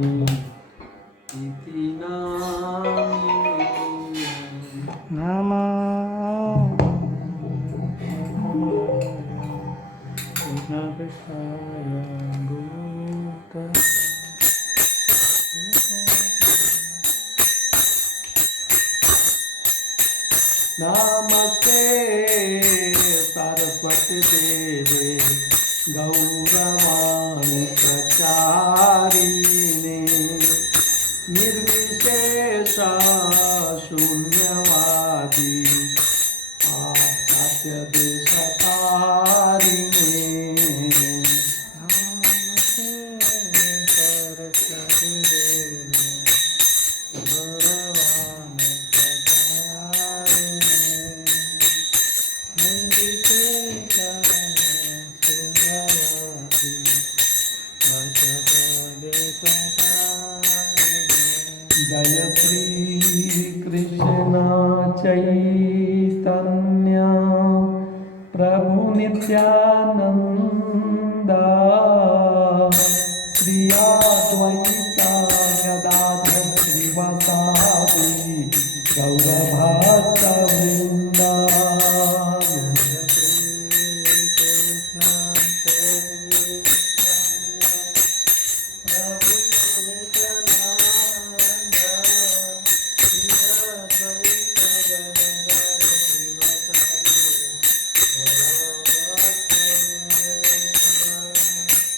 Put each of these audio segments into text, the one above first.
इति नामिने नमः कृष्णाय भूत नमस्ते सरस्वती देवे गौरवाणी प्रचारिणे निर्विशेष शून्यवादी पाश्चात्य देशकारिणे जय श्री कृष्ण चैतन्य प्रभु नित्यानंद श्री अद्वैता गदाधर श्रीवासादि गौरभक्त वृंद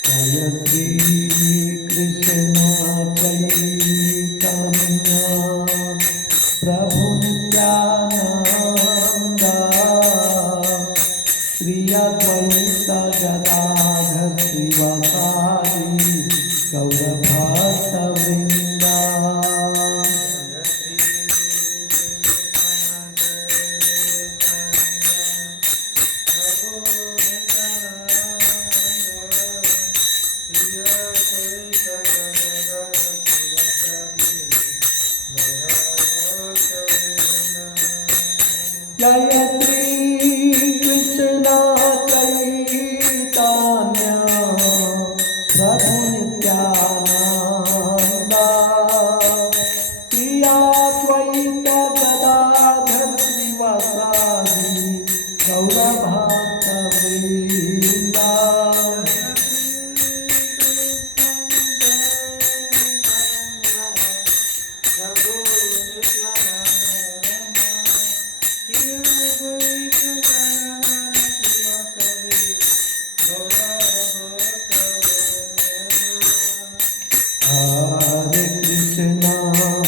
जय श्री कृष्ण चैतन्य प्रभु नित्यानंद श्री अद्वैत गदाधर श्रीवासादि गौरभक्त वृंद जय श्री कृष्ण चैतन्य प्रभु नित्यानंद श्री अद्वैत गदाधर श्रीवासादि गौरभक्त वृंद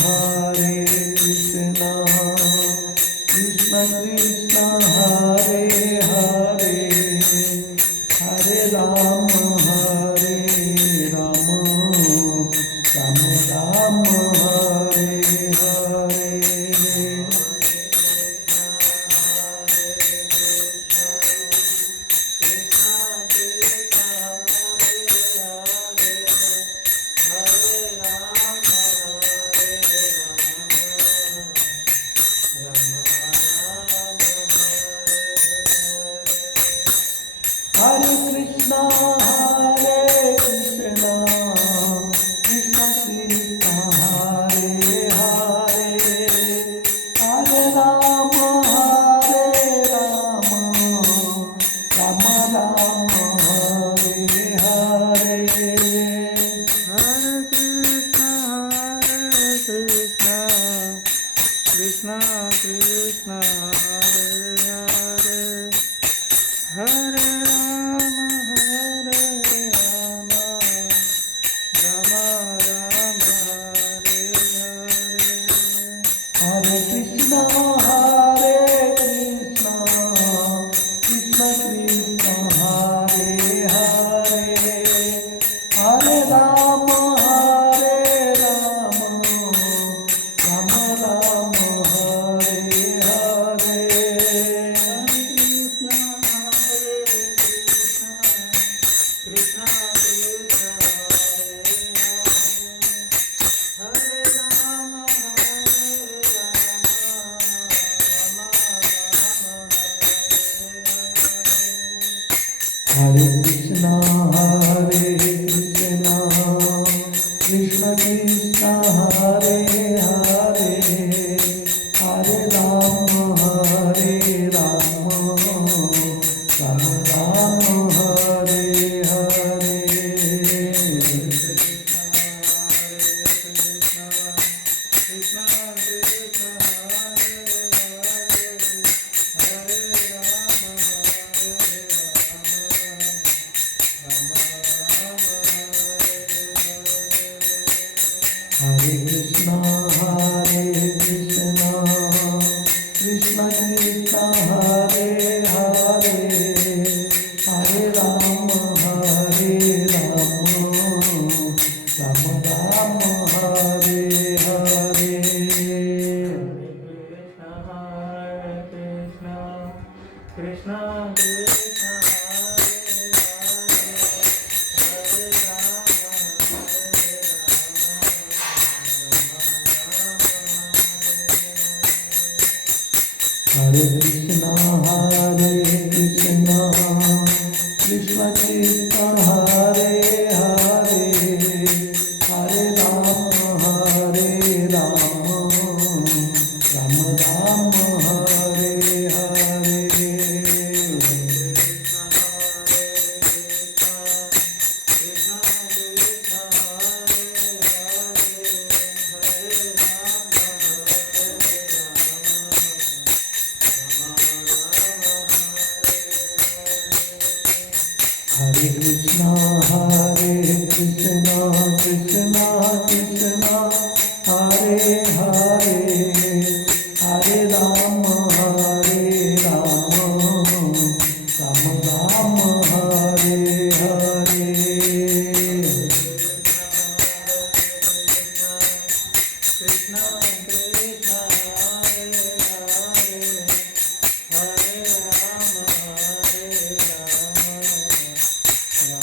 हरे Krishna Krishna Krishna Hare Hare Hare Ram Ram Ram Hare Hare Hare Krishna Krishna Krishna Hare Hare Hare Ram Ram Ram Hare Hare Hare Krishna Krishna Krishna Hare Hare Hare Ram Ram Ram Hare Hare Hare Krishna Krishna Krishna Hare Hare Hare Ram Ram Ram Hare Hare Krishna Krishna Hare Hare Hare Rama Hare Rama Rama Rama Hare Hare Hare Krishna Krishna Krishna Hare Hare Hare Rama Hare Rama Rama Rama Hare Hare Krishna Krishna Hare Krishna Krishna Krishna Hare Hare Hare Rama Hare Rama Rama Rama Hare Hare Hare Krishna Krishna Krishna Hare Hare Hare Rama Hare Rama Rama Rama Hare Hare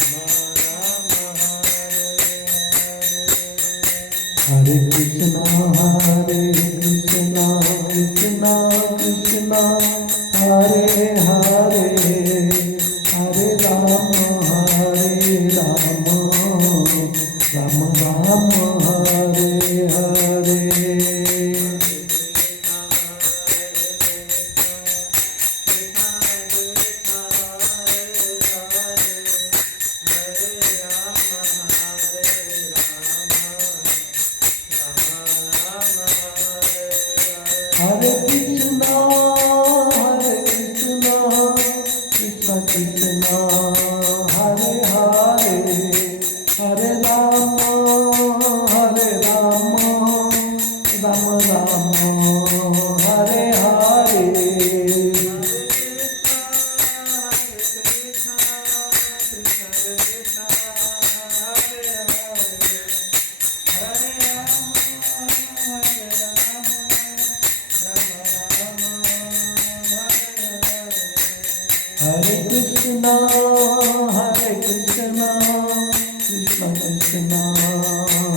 Hare Krishna Krishna Krishna Hare Hare Hare Rama Hare Rama Rama Rama Hare Hare Hare Krishna Krishna Krishna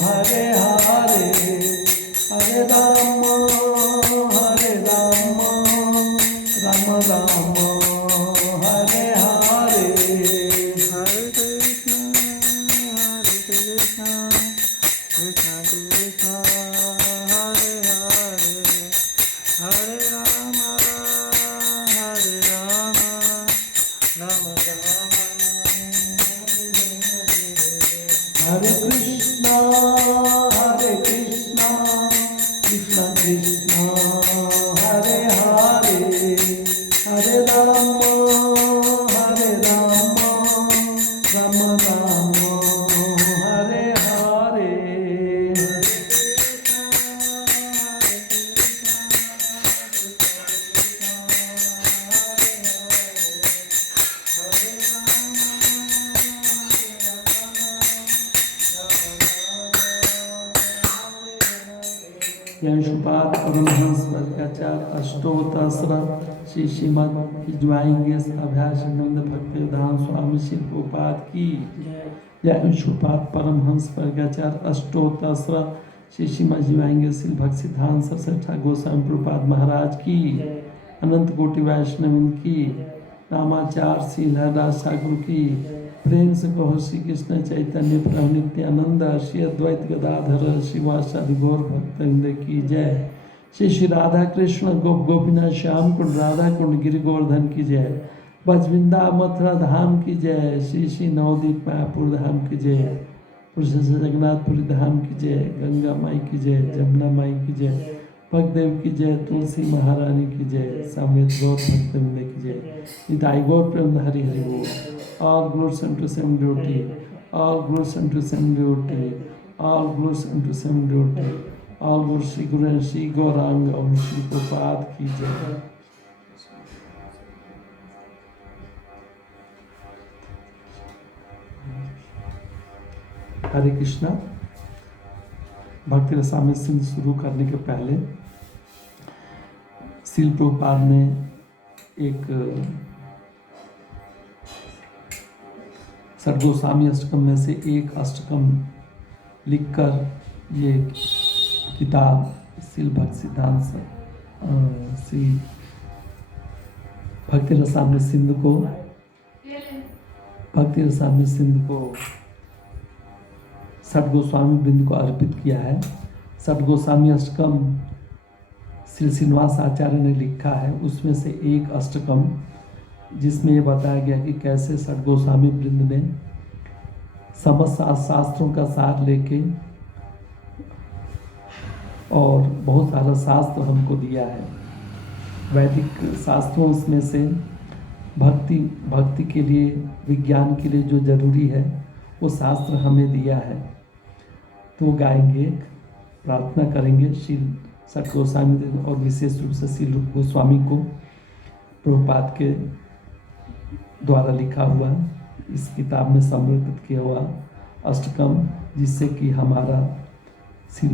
Hare Hare Hare Rama Rama Rama Hare Hare Hare Krishna Krishna Krishna Hare Hare Hare Rama Rama Rama Hare Hare Krishna Krishna Hare Hare Hare Rama Rama Rama Hare Krishna Krishna Krishna Hare Hare Hare Rama Rama Rama Hare Hare यशपात Paramhans वर्गाचार्य अष्टोत्तरस्र Shri Shrimad हिजवाएंगे अभ्यासानंद Bhaktivedanta स्वामी श्री प्रभुपाद की जय। यशपात परमहंस वर्गाचार्य अष्टोत्तरस्र श्री श्रीमद हिजवाएंगे श्री भक्त सिद्धांत सरस्वती ठाकुर गोस्वामी प्रभुपाद महाराज की अनंत कोटि वैष्णव की रामाचार्य श्री लहराज ठाकुर की प्रेम से कहो श्री कृष्ण चैतन्य प्रभु नित्यानंद श्री अद्वैत गदाधर शिवासादि गौर भक्तवृंद की जय। श्री श्री राधा कृष्ण गोपीनाथ श्याम कुंड राधा कुंड गिरि गोवर्धन की जय। बजविंदा मथुरा धाम की जय। श्री श्री नवदीप मायापुर धाम की जय। पुरुष जगन्नाथपुरी धाम की जय। गंगा माई की जय। जमुना माई की जय। भगदेव की जय। तुलसी महारानी की जय। समेत गौर भक्तवृंद की जय। निताई गौर प्रेम हरि हरि बोल। All glories unto same beauty. All glories unto same beauty. All glories unto same beauty. All glories Shri Guru and Shri Gauranga Om Shri Prabhupada की जय। हरे कृष्णा। भक्ति रसामृत सिंध शुरू करने के पहले श्रील प्रभुपाद ने एक षडगोस्वामी अष्टकम में से एक अष्टकम लिखकर ये किताब श्रील भक्ति सिद्धांत श्री भक्ति रसामृत सिंध को षडगोस्वामी वृंद को अर्पित किया है। षडगोस्वामी अष्टकम श्री श्रीनिवास आचार्य ने लिखा है, उसमें से एक अष्टकम जिसमें ये बताया गया कि कैसे षडगोस्वामी वृंद ने समस्त शास्त्रों का सार लेके और बहुत सारा शास्त्र हमको दिया है। वैदिक शास्त्रों में से भक्ति के लिए, विज्ञान के लिए जो जरूरी है वो शास्त्र हमें दिया है। तो गाएंगे, प्रार्थना करेंगे श्री षडगोस्वामी और विशेष रूप से श्री रूप गोस्वामी को प्रभुपाद के द्वारा लिखा हुआ इस किताब में समर्पित किया हुआ अष्टकम, जिससे कि हमारा श्री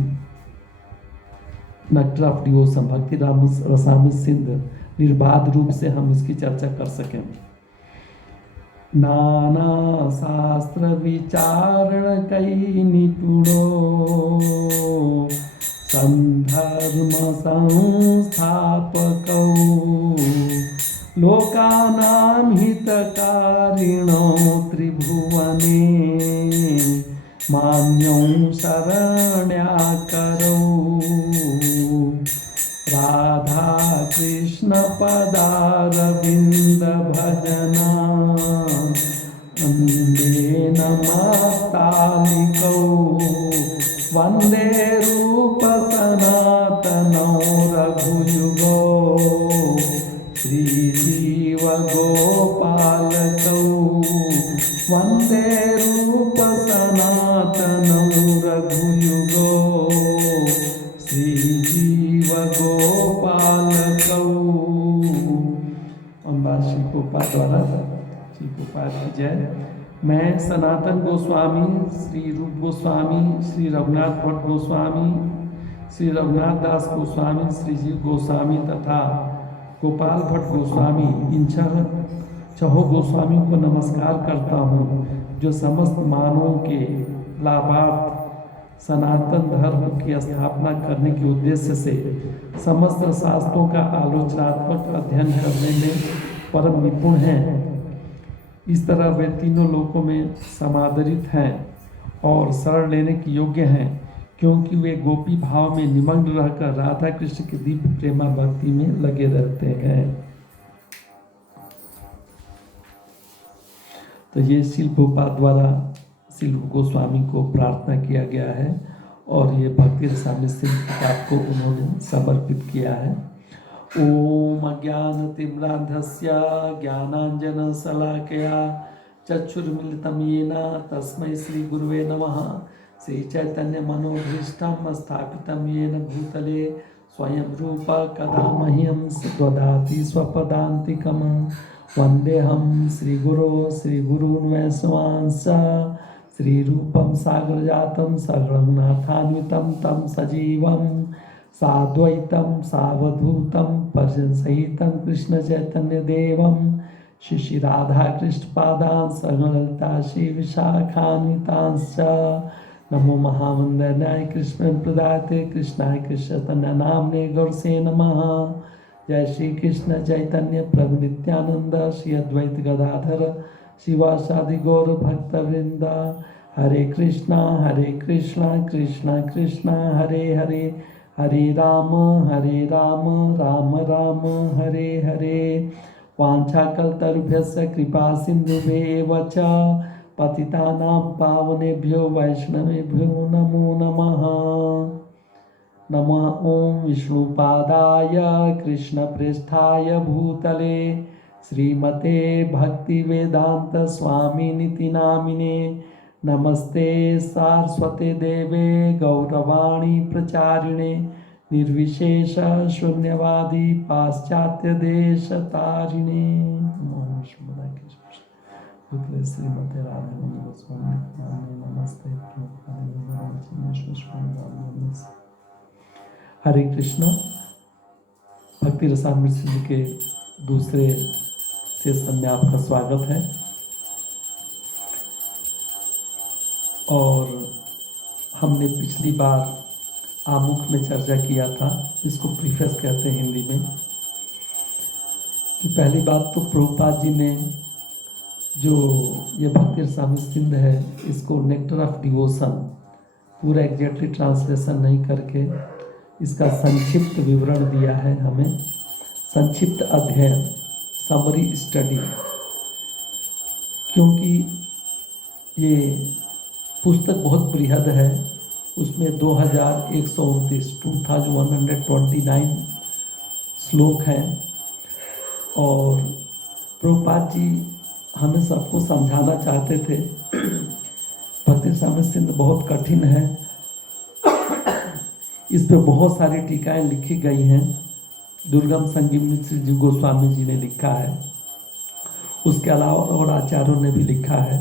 नेक्टर ऑफ डिवोशन भक्ति रसामृत सिंध निर्बाध रूप से हम इसकी चर्चा कर सकें। नाना शास्त्र विचारण कई निपुणो संधर्म संस्थापकौ लोकानां हितकारिणो त्रिभुवने मान्यों शरण्याकरौ राधा कृष्ण पदारविंद भजना वंदे नमस्तालिकौ वंदे रूप सनातनौ रघुयुगो श्रीजीव गोपालकौ वंदे रूप सनातनौ रघुयुगो श्रीजीव गोपालकौ। अम्बा श्री गोपाल द्वारा श्री गोपाल की जय। मैं सनातन गोस्वामी, श्री रूप गोस्वामी, श्री रघुनाथ भट्ट गोस्वामी, श्री रघुनाथ दास गोस्वामी, श्री जीव गोस्वामी तथा गोपाल भट्ट गोस्वामी, इन छहों गोस्वामी को नमस्कार करता हूँ, जो समस्त मानवों के लाभार्थ सनातन धर्म की स्थापना करने के उद्देश्य से समस्त शास्त्रों का आलोचनात्मक अध्ययन करने में परम निपुण हैं। इस तरह वे तीनों लोकों में समादरित हैं और शरण लेने के योग्य हैं, क्योंकि वे गोपी भाव में निमग्न रहकर राधा कृष्ण की दिव्य प्रेमा भक्ति में लगे रहते हैं। तो ये श्रील प्रभुपाद द्वारा श्रील गोस्वामी को प्रार्थना किया गया है और ये भक्ति रसामृत सिंध किताब को उन्होंने समर्पित किया है। ओम अज्ञानतिम्रान्धस्य ज्ञानाञ्जनशलाकया चक्षुर्मिलितं येन तस्मै श्रीगुरुवे नमः। श्रीचैतन्यमनोभीष्टं स्थापितं येन भूतले स्वयं रूप कदा मह्यं ददाति स्वपदान्तिकम्। वन्देऽहं श्रीगुरो श्रीगुरून् वैष्णवांश्च श्रीरूपं सागरजातं सरघुनाथान्वितं तं सजीवं साद्वैतं सावधूतं परिजनसहितं कृष्णचैतन्यदेवं श्री राधाकृष्णपादान् सगणललिता श्रीविशाखान्वितांश्च। नमो महावन्दनाय कृष्ण प्रदाते कृष्णाय कृष्णचैतन्य नाम्ने गौरसे नमः। जय श्री कृष्ण चैतन्य प्रभु नित्यानंद श्री अद्वैत गदाधर शिवासादि गौर भक्त वृंदा। हरे कृष्णा कृष्णा कृष्णा हरे हरे, हरे राम राम राम हरे हरे। वाञ्छाकल्पतरुभ्यश्च कृपा सिन्धुभ्येव च पतितानां पावनेभ्यो वैष्णवेभ्यो नमो नमः। नमः ओं विष्णुपादाय कृष्णप्रेष्ठाय भूतले श्रीमते भक्तिवेदांत स्वामिनिति नामिने। नमस्ते सारस्वते देवे गौरवाणी प्रचारिणे निर्विशेष शून्यवादी पाश्चात्य देश तारिणे। श्रीमते राधे गोस्वामी नमस्ते। हरे कृष्णा। भक्ति रसामृत जी के दूसरे सेशन में आपका स्वागत है। और हमने पिछली बार आमुख में चर्चा किया था, इसको प्रीफेस कहते हैं हिंदी में, कि पहली बात तो प्रभुपाद जी ने जो ये भक्ति रसामृत सिंध है, इसको नेक्टर ऑफ डिवोशन पूरा एग्जैक्टली ट्रांसलेशन नहीं करके इसका संक्षिप्त विवरण दिया है हमें, संक्षिप्त अध्ययन, समरी स्टडी। क्योंकि ये पुस्तक बहुत बृहद है, उसमें 2129 श्लोक हैं। और प्रभुपाद जी हमें सबको समझाना चाहते थे भक्ति रसामृत सिंध बहुत कठिन है, इस पे बहुत सारी टीकाएं लिखी गई हैं। दुर्गम संगीमनी श्री जीव गोस्वामी जी ने लिखा है, उसके अलावा और आचार्यों ने भी लिखा है।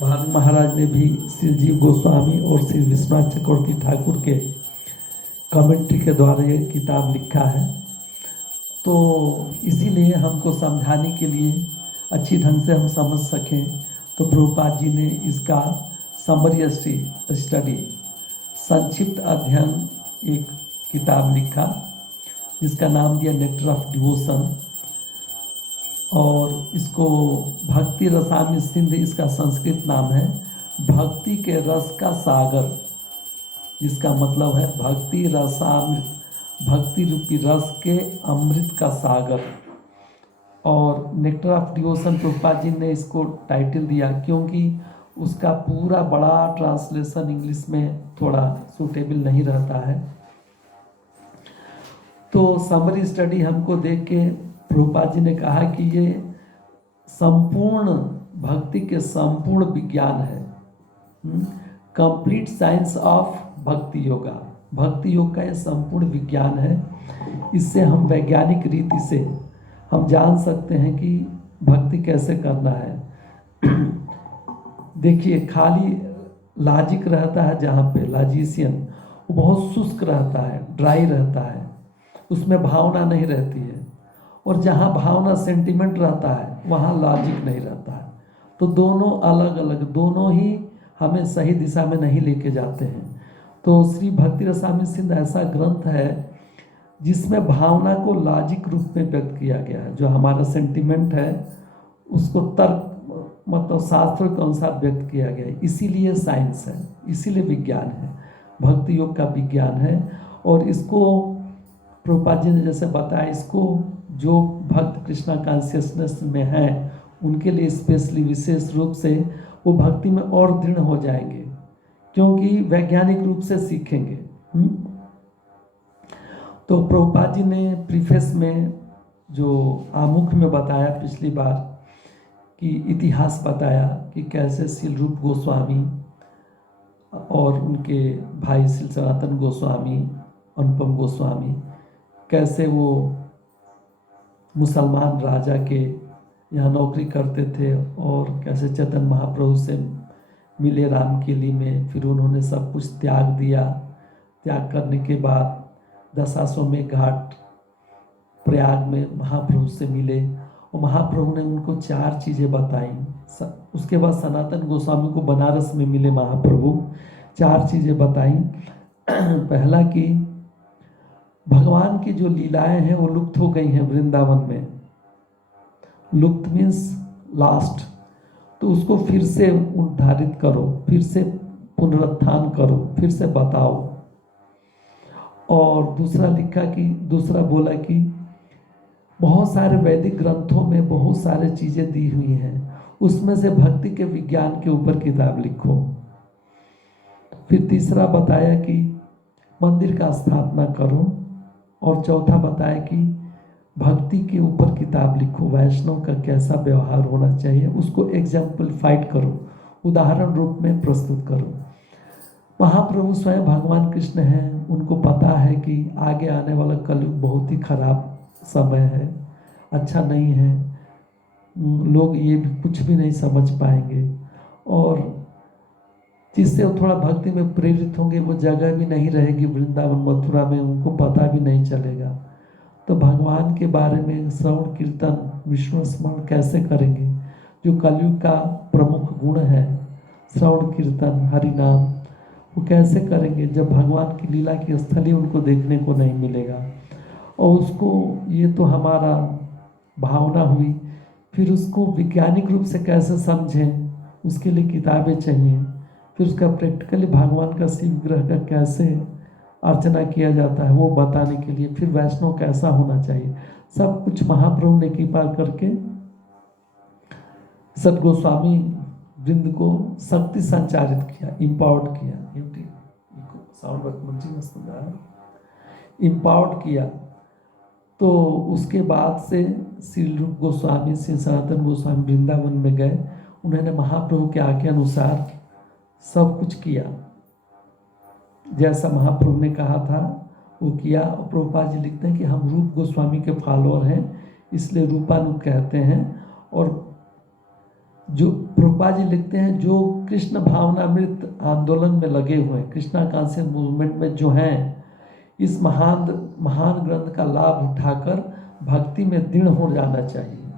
भानु महाराज ने भी श्री जीव गोस्वामी और श्री विश्वनाथ चक्रवर्ती ठाकुर के कमेंट्री के द्वारा ये किताब लिखा है। तो इसीलिए हमको समझाने के लिए अच्छी ढंग से हम समझ सकें, तो प्रभुपाद जी ने इसका समरी स्टडी, संक्षिप्त अध्ययन एक किताब लिखा, जिसका नाम दिया नेक्टर ऑफ डिवोशन। और इसको भक्ति रसामृत सिंध, इसका संस्कृत नाम है भक्ति के रस का सागर, जिसका मतलब है भक्ति रसामृत, भक्ति रूपी रस के अमृत का सागर। और nectar of devotion Prabhupada ji ने इसको टाइटल दिया क्योंकि उसका पूरा बड़ा ट्रांसलेशन इंग्लिश में थोड़ा सूटेबल नहीं रहता है। तो समरी स्टडी हमको देख के प्रभुपाद जी ने कहा कि ये संपूर्ण भक्ति के संपूर्ण विज्ञान है, कंप्लीट साइंस ऑफ भक्ति योगा। भक्ति योग का ये संपूर्ण विज्ञान है। इससे हम वैज्ञानिक रीति से हम जान सकते हैं कि भक्ति कैसे करना है। देखिए, खाली लॉजिक रहता है जहाँ पे लॉजिशियन, वो बहुत शुष्क रहता है, ड्राई रहता है, उसमें भावना नहीं रहती है। और जहाँ भावना सेंटिमेंट रहता है वहाँ लॉजिक नहीं रहता है। तो दोनों अलग अलग, दोनों ही हमें सही दिशा में नहीं लेके जाते हैं। तो श्री भक्ति रसामृत सिंध ऐसा ग्रंथ है जिसमें भावना को लॉजिक रूप में व्यक्त किया गया है। जो हमारा सेंटिमेंट है उसको तर्क मतलब शास्त्र के अनुसार व्यक्त किया गया है। इसीलिए साइंस है, इसीलिए विज्ञान है, भक्ति योग का विज्ञान है। और इसको प्रभुपाद जी ने जैसे बताया, इसको जो भक्त कृष्णा कॉन्शियसनेस में हैं उनके लिए स्पेशली विशेष रूप से वो भक्ति में और दृढ़ हो जाएंगे, क्योंकि वैज्ञानिक रूप से सीखेंगे। तो प्रभुपाद जी ने प्रीफेस में जो आमुख में बताया पिछली बार कि इतिहास बताया कि कैसे श्रील रूप गोस्वामी और उनके भाई श्री सनातन गोस्वामी, अनुपम गोस्वामी, कैसे वो मुसलमान राजा के यहाँ नौकरी करते थे और कैसे चैतन्य महाप्रभु से मिले रामकेली में। फिर उन्होंने सब कुछ त्याग दिया। त्याग करने के बाद दशाश्वमेध घाट प्रयाग में महाप्रभु से मिले और महाप्रभु ने उनको 4 चीज़ें बताई। उसके बाद सनातन गोस्वामी को बनारस में मिले महाप्रभु, 4 चीज़ें बताई। पहला कि भगवान की जो लीलाएं हैं वो लुप्त हो गई हैं वृंदावन में। लुप्त मीन्स लास्ट, तो उसको फिर से उद्धारित करो, फिर से पुनरुत्थान करो, फिर से बताओ। और दूसरा बोला कि बहुत सारे वैदिक ग्रंथों में बहुत सारे चीज़ें दी हुई हैं, उसमें से भक्ति के विज्ञान के ऊपर किताब लिखो। फिर तीसरा बताया कि मंदिर का स्थापना करो, और चौथा बताया कि भक्ति के ऊपर किताब लिखो, वैष्णव का कैसा व्यवहार होना चाहिए उसको एग्जाम्पलीफाइड करो, उदाहरण रूप में प्रस्तुत करो। महाप्रभु स्वयं भगवान कृष्ण हैं, उनको पता है कि आगे आने वाला कलयुग बहुत ही खराब समय है, अच्छा नहीं है, लोग ये भी कुछ भी नहीं समझ पाएंगे, और जिससे वो थोड़ा भक्ति में प्रेरित होंगे वो जगह भी नहीं रहेगी वृंदावन मथुरा में, उनको पता भी नहीं चलेगा। तो भगवान के बारे में श्रवण कीर्तन विष्णु स्मरण कैसे करेंगे, जो कलयुग का प्रमुख गुण है श्रवण कीर्तन हरि नाम, वो कैसे करेंगे जब भगवान की लीला की स्थली उनको देखने को नहीं मिलेगा। और उसको, ये तो हमारा भावना हुई, फिर उसको वैज्ञानिक रूप से कैसे समझें, उसके लिए किताबें चाहिए। फिर उसका प्रैक्टिकली भगवान का शिव विग्रह का कैसे अर्चना किया जाता है वो बताने के लिए, फिर वैष्णव कैसा होना चाहिए, सब कुछ महाप्रभु ने कृपा करके सद गोस्वामी वृंद को शक्ति संचारित किया, इम्पावर्ड किया, इम्पावर्ड किया। तो उसके बाद से श्री रूप गोस्वामी, श्री सनातन गोस्वामी वृंदावन में गए, उन्होंने महाप्रभु के आज्ञा अनुसार सब कुछ किया, जैसा महाप्रभु ने कहा था वो किया। और प्रभुपाद जी लिखते हैं कि हम रूप गोस्वामी के फॉलोअर हैं, इसलिए रूपानुग कहते हैं। और जो प्रभुपाद जी लिखते हैं, जो कृष्ण भावनामृत आंदोलन में लगे हुए हैं, कृष्णा कॉन्शियस मूवमेंट में जो हैं, इस महान ग्रंथ का लाभ उठाकर भक्ति में दृढ़ हो जाना चाहिए।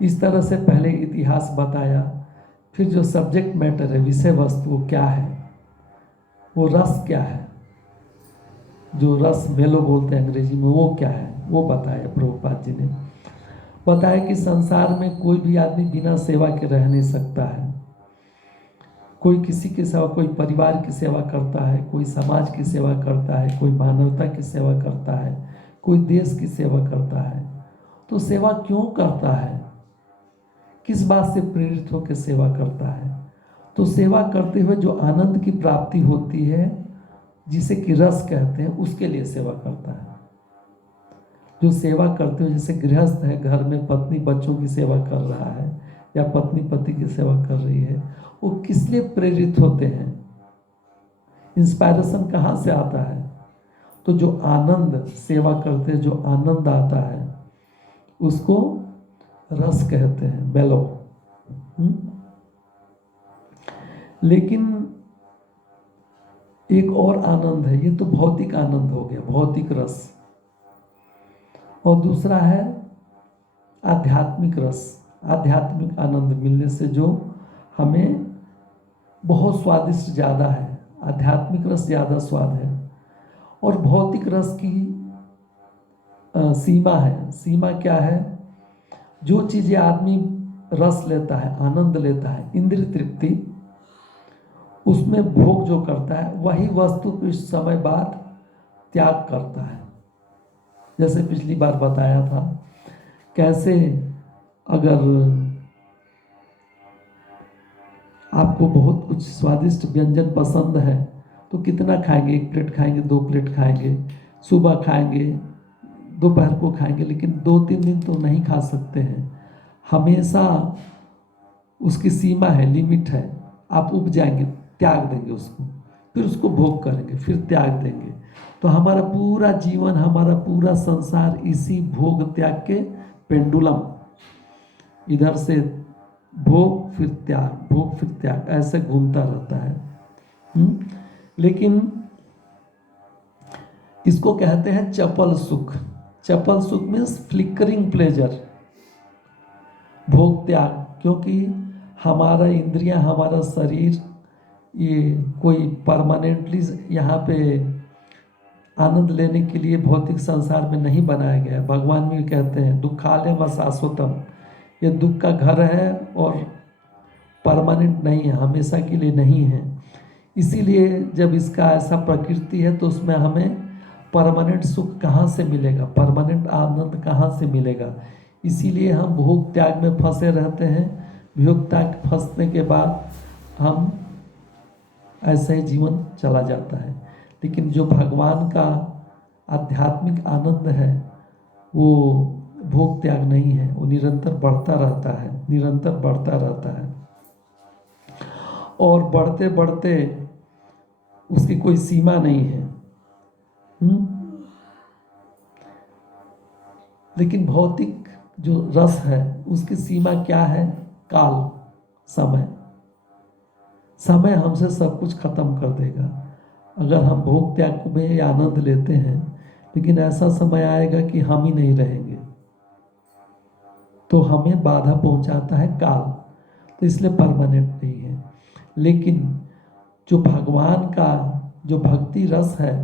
इस तरह से पहले इतिहास बताया, फिर जो सब्जेक्ट मैटर है, विषय वस्तु, वो क्या है, वो रस क्या है, जो रस मेलो बोलते हैं अंग्रेजी में, वो क्या है वो बताया। प्रभुपाद जी ने बताया कि संसार में कोई भी आदमी बिना सेवा के रह नहीं सकता है। कोई किसी की सेवा, कोई परिवार की सेवा करता है, कोई समाज की सेवा करता है, कोई मानवता की सेवा करता है, कोई देश की सेवा करता है। तो सेवा क्यों करता है, किस बात से प्रेरित होकर सेवा करता है? तो सेवा करते हुए जो आनंद की प्राप्ति होती है, जिसे कि रस कहते हैं, उसके लिए सेवा करता है। जो सेवा करते हुए, जैसे गृहस्थ है, घर में पत्नी बच्चों की सेवा कर रहा है या पत्नी पति की सेवा कर रही है, वो किस लिए प्रेरित होते हैं, इंस्पायरेशन कहाँ से आता है? तो जो आनंद, सेवा करते जो आनंद आता है उसको रस कहते हैं, बेलो। लेकिन एक और आनंद है, ये तो भौतिक आनंद हो गया, भौतिक रस, और दूसरा है आध्यात्मिक रस। आध्यात्मिक आनंद मिलने से जो हमें बहुत स्वादिष्ट ज़्यादा है, आध्यात्मिक रस ज़्यादा स्वाद है। और भौतिक रस की सीमा है। सीमा क्या है? जो चीज़ें आदमी रस लेता है, आनंद लेता है, इंद्रिय तृप्ति, उसमें भोग जो करता है, वही वस्तु कुछ समय बाद त्याग करता है। जैसे पिछली बार बताया था, कैसे अगर आपको बहुत कुछ स्वादिष्ट व्यंजन पसंद है तो कितना खाएंगे, 1 प्लेट खाएंगे, 2 प्लेट खाएंगे, सुबह खाएंगे, दोपहर को खाएंगे, लेकिन 2-3 दिन तो नहीं खा सकते हैं। हमेशा उसकी सीमा है, लिमिट है। आप उब जाएंगे, त्याग देंगे उसको, फिर उसको भोग करेंगे, फिर त्याग देंगे। तो हमारा पूरा जीवन, हमारा पूरा संसार इसी भोग त्याग के पेंडुलम, इधर से भोग फिर त्याग, भोग फिर त्याग, ऐसे घूमता रहता है। लेकिन इसको कहते हैं चपल सुख। चपल सुख मीन्स फ्लिकरिंग प्लेजर, भोग त्याग। क्योंकि हमारा इंद्रियां, हमारा शरीर, ये कोई परमानेंटली यहाँ पे आनंद लेने के लिए भौतिक संसार में नहीं बनाया गया है। भगवान भी कहते हैं दुखालयम अशाश्वतम, ये दुख का घर है और परमानेंट नहीं है, हमेशा के लिए नहीं है। इसीलिए जब इसका ऐसा प्रकृति है तो उसमें हमें परमानेंट सुख कहाँ से मिलेगा, परमानेंट आनंद कहाँ से मिलेगा। इसीलिए हम भोग त्याग में फंसे रहते हैं। भोग त्याग फंसने के बाद हम ऐसा ही जीवन चला जाता है। लेकिन जो भगवान का आध्यात्मिक आनंद है वो भोग त्याग नहीं है, वो निरंतर बढ़ता रहता है, निरंतर बढ़ता रहता है और बढ़ते बढ़ते उसकी कोई सीमा नहीं है। लेकिन भौतिक जो रस है उसकी सीमा क्या है? काल, समय। समय हमसे सब कुछ खत्म कर देगा। अगर हम भोग त्याग में आनंद लेते हैं, लेकिन ऐसा समय आएगा कि हम ही नहीं रहेंगे, तो हमें बाधा पहुंचाता है काल, तो इसलिए परमानेंट नहीं है। लेकिन जो भगवान का जो भक्ति रस है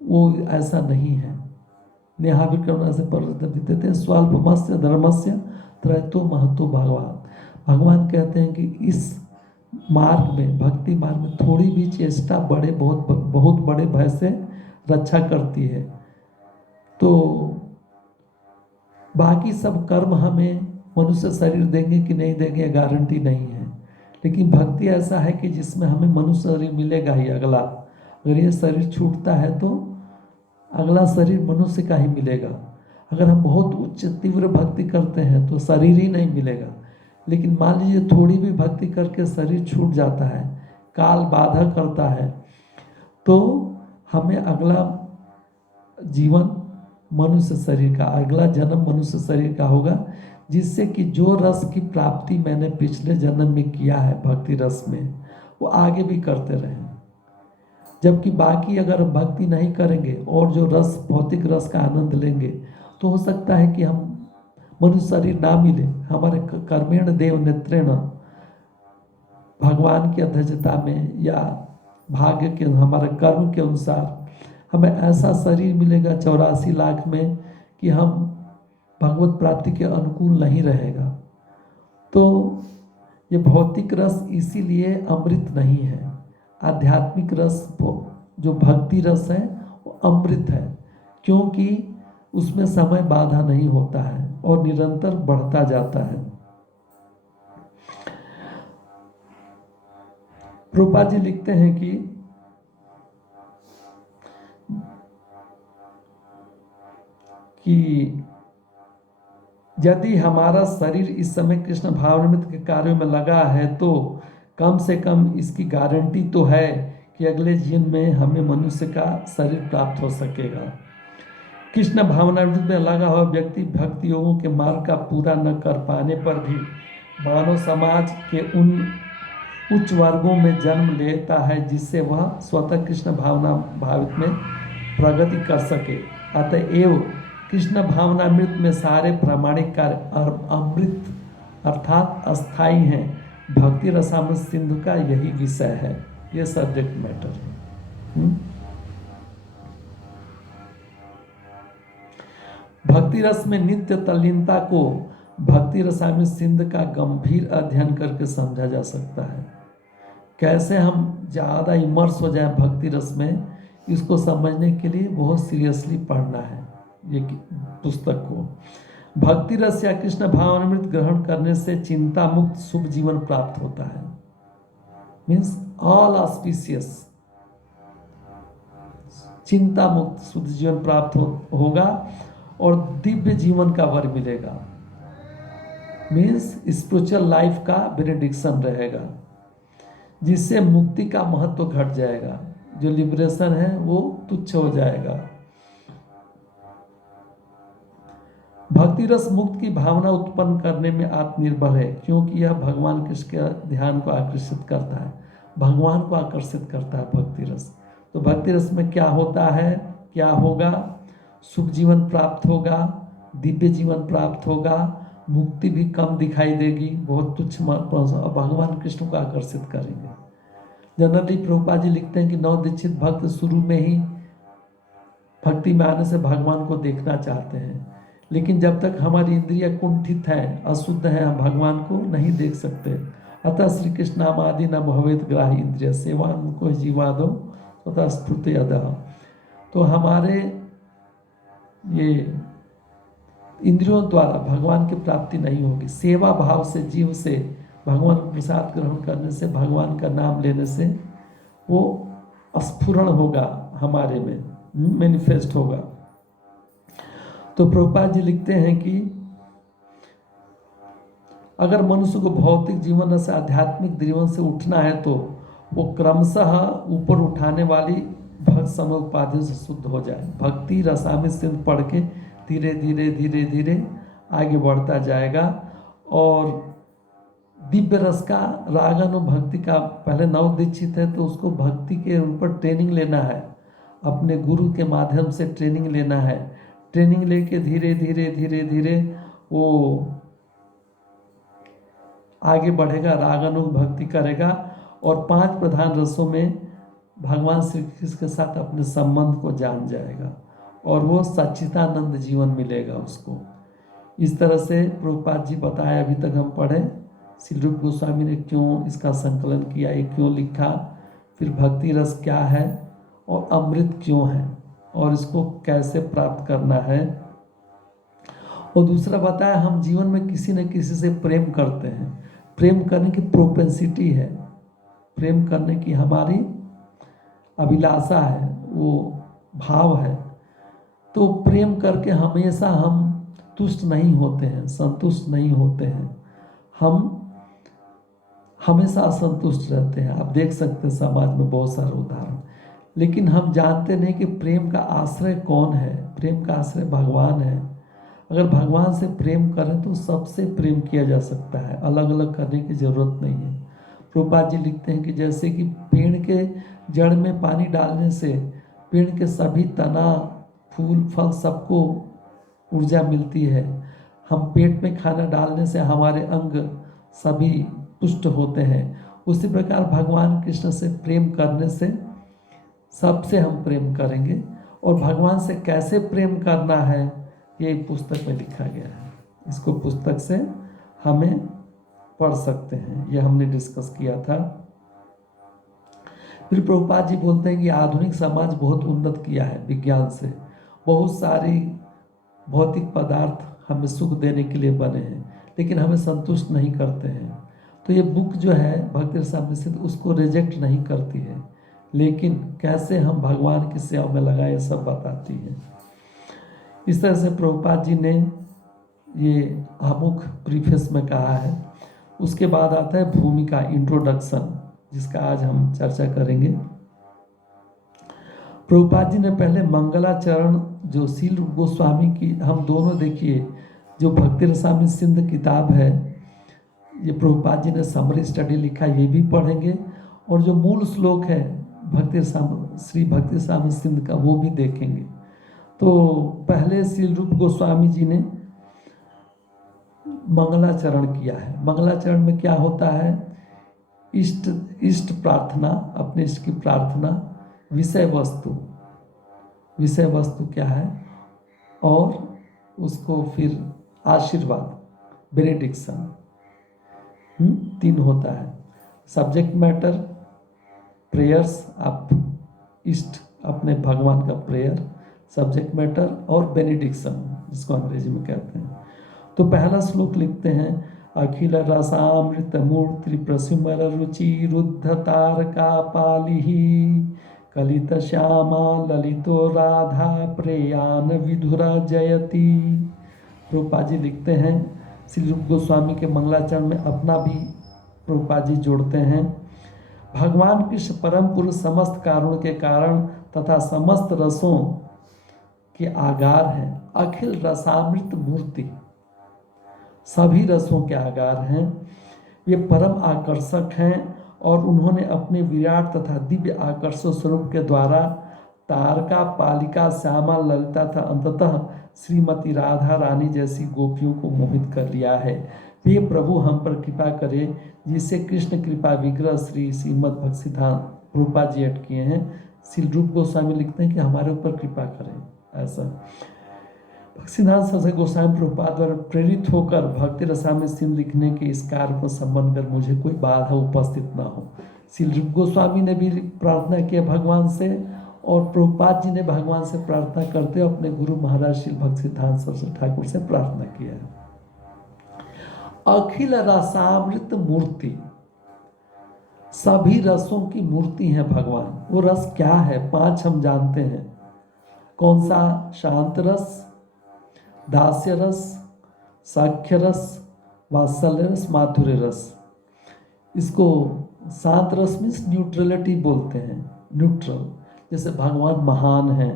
वो ऐसा नहीं है। नेहा विक्रम से देते हैं, स्वल्पमस्य धर्मस्य त्रयतो महतो भगवान। भगवान कहते हैं कि इस मार्ग में, भक्ति मार्ग में थोड़ी भी चेष्टा बहुत बड़े भय से रक्षा करती है। तो बाकी सब कर्म हमें मनुष्य शरीर देंगे कि नहीं देंगे गारंटी नहीं है, लेकिन भक्ति ऐसा है कि जिसमें हमें मनुष्य शरीर मिलेगा ही अगला। अगर ये शरीर छूटता है तो अगला शरीर मनुष्य का ही मिलेगा। अगर हम बहुत उच्च तीव्र भक्ति करते हैं तो शरीर ही नहीं मिलेगा। लेकिन मान लीजिए थोड़ी भी भक्ति करके शरीर छूट जाता है, काल बाधा करता है, तो हमें अगला जीवन मनुष्य शरीर का, अगला जन्म मनुष्य शरीर का होगा, जिससे कि जो रस की प्राप्ति मैंने पिछले जन्म में किया है भक्ति रस में, वो आगे भी करते रहें। जबकि बाकी अगर भक्ति नहीं करेंगे और जो रस, भौतिक रस का आनंद लेंगे, तो हो सकता है कि हम मनुष्य शरीर ना मिले। हमारे कर्मेण देव नेत्रेण, भगवान की अध्यक्षता में या भाग्य के, हमारे कर्म के अनुसार हमें ऐसा शरीर मिलेगा 84 लाख में कि हम भगवत प्राप्ति के अनुकूल नहीं रहेगा। तो ये भौतिक रस इसीलिए अमृत नहीं है। आध्यात्मिक रस, जो भक्ति रस है, वो अमृत है, क्योंकि उसमें समय बाधा नहीं होता है और निरंतर बढ़ता जाता है। प्रभुपाद जी लिखते हैं कि यदि हमारा शरीर इस समय कृष्ण भावनामृत के कार्यों में लगा है तो कम से कम इसकी गारंटी तो है कि अगले जीवन में हमें मनुष्य का शरीर प्राप्त हो सकेगा। कृष्ण भावनामृत में लगा हुआ व्यक्ति भक्ति योगों के मार्ग का पूरा न कर पाने पर भी मानव समाज के उन उच्च वर्गों में जन्म लेता है जिससे वह स्वतः कृष्ण भावना भावित में प्रगति कर सके। अतएव कृष्ण भावनामृत में सारे प्रामाणिक कार्य अमृत अर्थात अस्थाई हैं। भक्ति रसामृत सिंधु का यही विषय है, ये सब्जेक्ट मैटर है। भक्ति रस में नित्य तल्लीनता को भक्ति रसामृत सिंधु का गंभीर अध्ययन करके समझा जा सकता है। कैसे हम ज़्यादा इमर्स हो जाए भक्ति रस में, इसको समझने के लिए बहुत सीरियसली पढ़ना है ये पुस्तक को। भक्ति रस या कृष्ण भावनामृत ग्रहण करने से चिंता मुक्त शुभ जीवन प्राप्त होता है। मीन्स ऑल ऑस्पिशियस, चिंता मुक्त शुभ जीवन प्राप्त होगा और दिव्य जीवन का वर मिलेगा। मीन्स स्पिरिचुअल लाइफ का बेनेडिक्शन रहेगा, जिससे मुक्ति का महत्व घट जाएगा। जो लिबरेशन है वो तुच्छ हो जाएगा। भक्ति रस मुक्त की भावना उत्पन्न करने में आत्मनिर्भर है, क्योंकि यह भगवान कृष्ण के ध्यान को आकर्षित करता है, भगवान को आकर्षित करता है भक्ति रस। तो भक्ति रस में क्या होता है, क्या होगा? शुभ जीवन प्राप्त होगा, दिव्य जीवन प्राप्त होगा, मुक्ति भी कम दिखाई देगी, बहुत तुच्छ भगवान कृष्ण को आकर्षित करेंगे। जनरली प्रभुपाद जी लिखते हैं कि नवदीक्षित भक्त शुरू में ही भक्ति में आने से भगवान को देखना चाहते हैं, लेकिन जब तक हमारी इंद्रियां कुंठित हैं, अशुद्ध हैं, हम भगवान को नहीं देख सकते। अतः श्री कृष्ण आदि न भवेत ग्राही इंद्रिय सेवान को जीवादो तथा स्फुट यदः। तो हमारे ये इंद्रियों द्वारा भगवान की प्राप्ति नहीं होगी। सेवा भाव से जीव से भगवान का प्रसाद ग्रहण करने से, भगवान का नाम लेने से वो स्फुरण होगा, हमारे में मैनिफेस्ट होगा। तो प्रभुपाद जी लिखते हैं कि अगर मनुष्य को भौतिक जीवन से आध्यात्मिक जीवन से उठना है तो वो क्रमशः ऊपर उठाने वाली भक्त समय उपाधियों से शुद्ध हो जाए। भक्ति रसामित सिंध पढ़ के धीरे धीरे धीरे धीरे आगे बढ़ता जाएगा। और दिव्य रस का रागानुभक्ति का, पहले नव दीक्षित है तो उसको भक्ति के ऊपर ट्रेनिंग लेना है, अपने गुरु के माध्यम से ट्रेनिंग लेना है। ट्रेनिंग लेके धीरे धीरे धीरे धीरे वो आगे बढ़ेगा, रागानुभक्ति करेगा और 5 प्रधान रसों में भगवान श्री कृष्ण के साथ अपने संबंध को जान जाएगा और वो सच्चिदानंद जीवन मिलेगा उसको। इस तरह से प्रभुपाद जी बताए, अभी तक हम पढ़े श्री रूप गोस्वामी ने क्यों इसका संकलन किया, ये क्यों लिखा, फिर भक्ति रस क्या है और अमृत क्यों है और इसको कैसे प्राप्त करना है। और दूसरा बताया, हम जीवन में किसी न किसी से प्रेम करते हैं, प्रेम करने की प्रोपेंसिटी है, प्रेम करने की हमारी अभिलाषा है, वो भाव है। तो प्रेम करके हमेशा हम तुष्ट नहीं होते हैं, संतुष्ट नहीं होते हैं, हम हमेशा असंतुष्ट रहते हैं। आप देख सकते हैं समाज में बहुत सारे उदाहरण। लेकिन हम जानते नहीं कि प्रेम का आश्रय कौन है। प्रेम का आश्रय भगवान है। अगर भगवान से प्रेम करें तो सबसे प्रेम किया जा सकता है, अलग अलग करने की जरूरत नहीं है। प्रभुपाद जी लिखते हैं कि जैसे कि पेड़ के जड़ में पानी डालने से पेड़ के सभी तना, फूल, फल सबको ऊर्जा मिलती है, हम पेट में खाना डालने से हमारे अंग सभी पुष्ट होते हैं, उसी प्रकार भगवान कृष्ण से प्रेम करने से सबसे हम प्रेम करेंगे। और भगवान से कैसे प्रेम करना है ये पुस्तक में लिखा गया है। इसको पुस्तक से हमें पढ़ सकते हैं, ये हमने डिस्कस किया था। फिर प्रभुपाद जी बोलते हैं कि आधुनिक समाज बहुत उन्नत किया है विज्ञान से, बहुत सारी भौतिक पदार्थ हमें सुख देने के लिए बने हैं, लेकिन हमें संतुष्ट नहीं करते हैं। तो ये बुक जो है भक्ति रसामृत सिंधु उसको रिजेक्ट नहीं करती है, लेकिन कैसे हम भगवान की सेवा में लगाए सब बताती है। इस तरह से प्रभुपाद जी ने ये आमुख प्रीफेस में कहा है। उसके बाद आता है भूमिका, इंट्रोडक्शन, जिसका आज हम चर्चा करेंगे। प्रभुपाद जी ने पहले मंगलाचरण जो शील रूप गोस्वामी की, हम दोनों देखिए जो भक्ति रसामृत सिंधु किताब है, ये प्रभुपाद जी ने समरी स्टडी लिखा, ये भी पढ़ेंगे। और जो मूल श्लोक है श्री भक्ति रसामृत सिंधु का, वो भी देखेंगे। तो पहले शील रूप गोस्वामी जी ने मंगलाचरण किया है। मंगलाचरण में क्या होता है, इष्ट प्रार्थना, अपने इष्ट की प्रार्थना, विषय वस्तु क्या है, और उसको फिर आशीर्वाद, बेनेडिक्शन, 3 होता है। सब्जेक्ट मैटर, प्रेयर्स, आप इष्ट अपने भगवान का प्रेयर, सब्जेक्ट मैटर, और बेनेडिक्शन जिसको अंग्रेजी में कहते हैं। तो पहला श्लोक लिखते हैं, अखिल रसामृत मूर्ति प्रसुमल रुचि रुद्ध तारका पालिही कलित श्यामा ललितो राधा प्रेयान विधुरा जयति। प्रभुपाद जी लिखते हैं, श्री रूप गोस्वामी के मंगलाचरण में अपना भी प्रभुपाद जी जोड़ते हैं। भगवान कृष्ण परम पुरुष समस्त कारणों के कारण तथा समस्त रसों के आगार हैं। अखिल रसामृत मूर्ति, सभी रसों के आगार हैं। वे परम आकर्षक हैं और उन्होंने अपने विराट तथा दिव्य आकर्षक स्वरूप के द्वारा तारका, पालिका, श्यामा, ललिता तथा अंततः श्रीमती राधा रानी जैसी गोपियों को मोहित कर लिया है। वे प्रभु हम पर कृपा करें, जिससे कृष्ण कृपा विग्रह श्री श्रीमद भक्त सिद्धांत प्रभुपाद जी ऐड किए हैं। श्री रूप गोस्वामी लिखते हैं कि हमारे ऊपर कृपा करें। ऐसा भक्तिसिद्धांत सरस्वती गोस्वामी प्रभुपाद द्वारा प्रेरित होकर भक्ति रसामृत सिंधु लिखने के इस कार्य को संबंध कर मुझे कोई बाधा उपस्थित ना हो। श्री रूप गोस्वामी ने भी प्रार्थना किया भगवान से, और प्रभुपाद जी ने भगवान से प्रार्थना करते हुए अपने गुरु महाराज श्री भक्तिसिद्धांत सरस्वती ठाकुर से प्रार्थना किया है। अखिल रसामृत मूर्ति, सभी रसों की मूर्ति है भगवान। वो रस क्या है? 5 हम जानते हैं। कौन सा? शांत रस, दास्य रस, साख्य रस, वात्सल्य रस, माधुर्य रस। इसको शांत रस मीन्स न्यूट्रलिटी बोलते हैं, न्यूट्रल। जैसे भगवान महान है,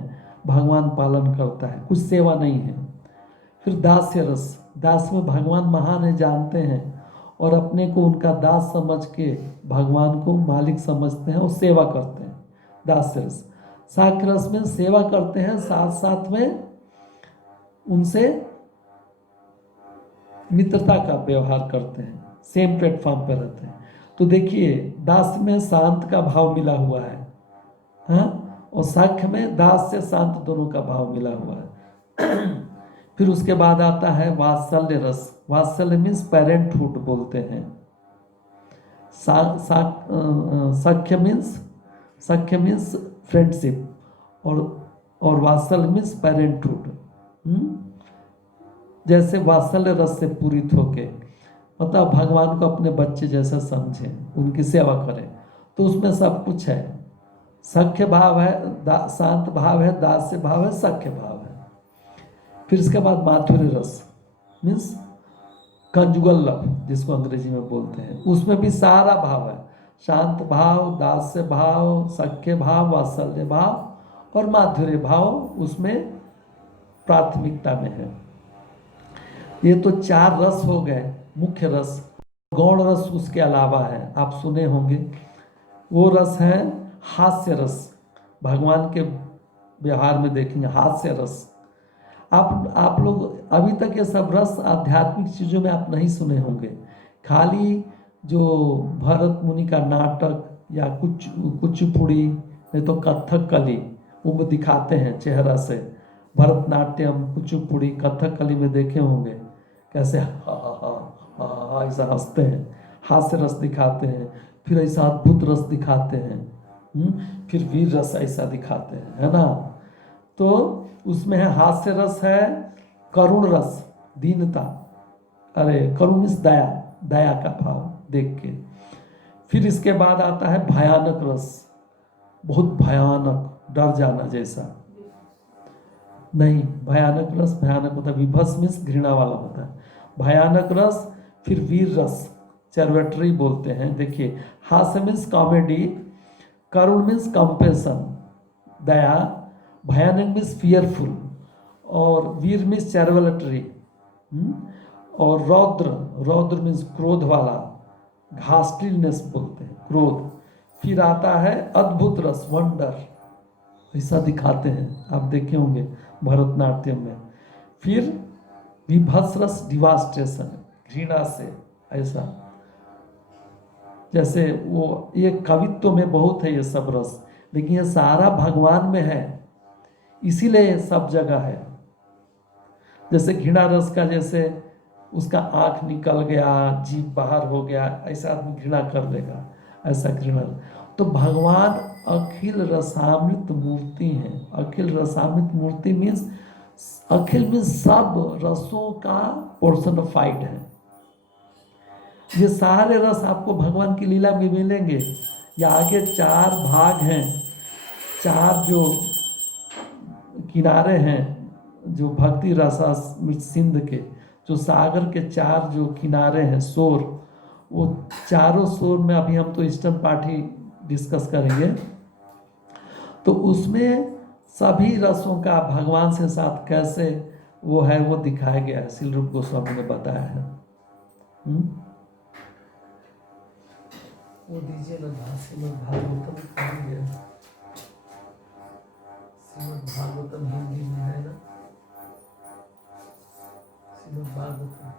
भगवान पालन करता है, कुछ सेवा नहीं है। फिर दास्य रस, दास में भगवान महान है जानते हैं और अपने को उनका दास समझ के भगवान को मालिक समझते हैं और सेवा करते हैं, दास्य रस। साख्य रस में सेवा करते हैं, साथ साथ में उनसे मित्रता का व्यवहार करते हैं, सेम प्लेटफॉर्म पर रहते हैं। तो देखिए दास में शांत का भाव मिला हुआ है, हाँ, और साख्य में दास से शांत दोनों का भाव मिला हुआ है। फिर उसके बाद आता है वात्सल्य रस। वात्सल्य मीन्स पेरेंटहुड बोलते हैं। सख्य मीन्स फ्रेंडशिप, और वात्सल्य मीन्स पेरेंटहुड। जैसे वात्सल्य रस से पूरित होके, मतलब भगवान को अपने बच्चे जैसा समझें, उनकी सेवा करें, तो उसमें सब कुछ है। सख्य भाव है, शांत भाव है, दास्य भाव है, सख्य भाव है। फिर इसके बाद माधुर्य रस मीन्स कंजुगल लव, जिसको अंग्रेजी में बोलते हैं, उसमें भी सारा भाव है। शांत भाव, दास्य भाव, सख्य भाव, वात्सल्य भाव और माधुर्य भाव उसमें प्राथमिकता में है। ये तो 4 रस हो गए मुख्य रस। गौण रस उसके अलावा है, आप सुने होंगे। वो रस है हास्य रस। भगवान के व्यवहार में देखेंगे हास्य रस। आप लोग अभी तक ये सब रस आध्यात्मिक चीज़ों में आप नहीं सुने होंगे। खाली जो भरत मुनि का नाटक या कुचिपुड़ी नहीं तो कथकली, वो दिखाते हैं चेहरा से। भरतनाट्यम, कुचिपुड़ी, कथकली में देखे होंगे कैसे हा हा हा हा हा ऐसा हंसते हैं, हास्य रस दिखाते हैं। फिर ऐसा अद्भुत रस दिखाते हैं, फिर वीर रस ऐसा दिखाते हैं, है ना। तो उसमें है हास्य रस, है करुण रस, दीनता, अरे करुण इस दया, दया का भाव देख के। फिर इसके बाद आता है भयानक रस, बहुत भयानक, डर जाना जैसा नहीं। भयानक रस, भयानक होता है, विभत्स मीन्स घृणा वाला होता है, भयानक रस। फिर वीर रस, चैरिटरी बोलते हैं। देखिए हास्य मीन्स कॉमेडी, करुण मीन्स कंपेशन, दया, भयानक मीन्स फियरफुल, और वीर मीन्स चैरिटरी, और रौद्र मीन्स क्रोध वाला, घास्टिलनेस बोलते हैं, क्रोध। फिर आता है अद्भुत रस, वंडर, ऐसा दिखाते हैं, आप देखे होंगे भरतनाट्यम में। फिर विभत्स रस, डिवास्टेशन, घृणा से ऐसा, जैसे वो ये कवित्व में बहुत है ये सब रस, लेकिन ये सारा भगवान में है, इसीलिए सब जगह है। जैसे घृणा रस का, जैसे उसका आंख निकल गया, जीभ बाहर हो गया, ऐसा आदमी घृणा कर लेगा, ऐसा घृणा। तो भगवान अखिल रसामृत मूर्ति है। अखिल रसामृत मूर्ति मीन्स, अखिल मीन्स सब रसों का पर्सनिफाइड है। ये सारे रस आपको भगवान की लीला में मिलेंगे। ये आगे 4 भाग हैं, 4 जो किनारे हैं, जो भक्ति रसामृत सिंध के, जो सागर के 4 जो किनारे हैं, शोर, वो चारों शोर में अभी हम तो ईस्टर्न पार्ट ही डिस्कस करेंगे। तो उसमें सभी रसों का भगवान से साथ कैसे वो है, वो दिखाया गया है, श्रील रूप गोस्वामी ने बताया है। वो दीजिए ना, श्रीमद् भागवतम करेंगे, श्रीमद् भागवतम हिंदी में है ना, श्रीमद् भागवतम।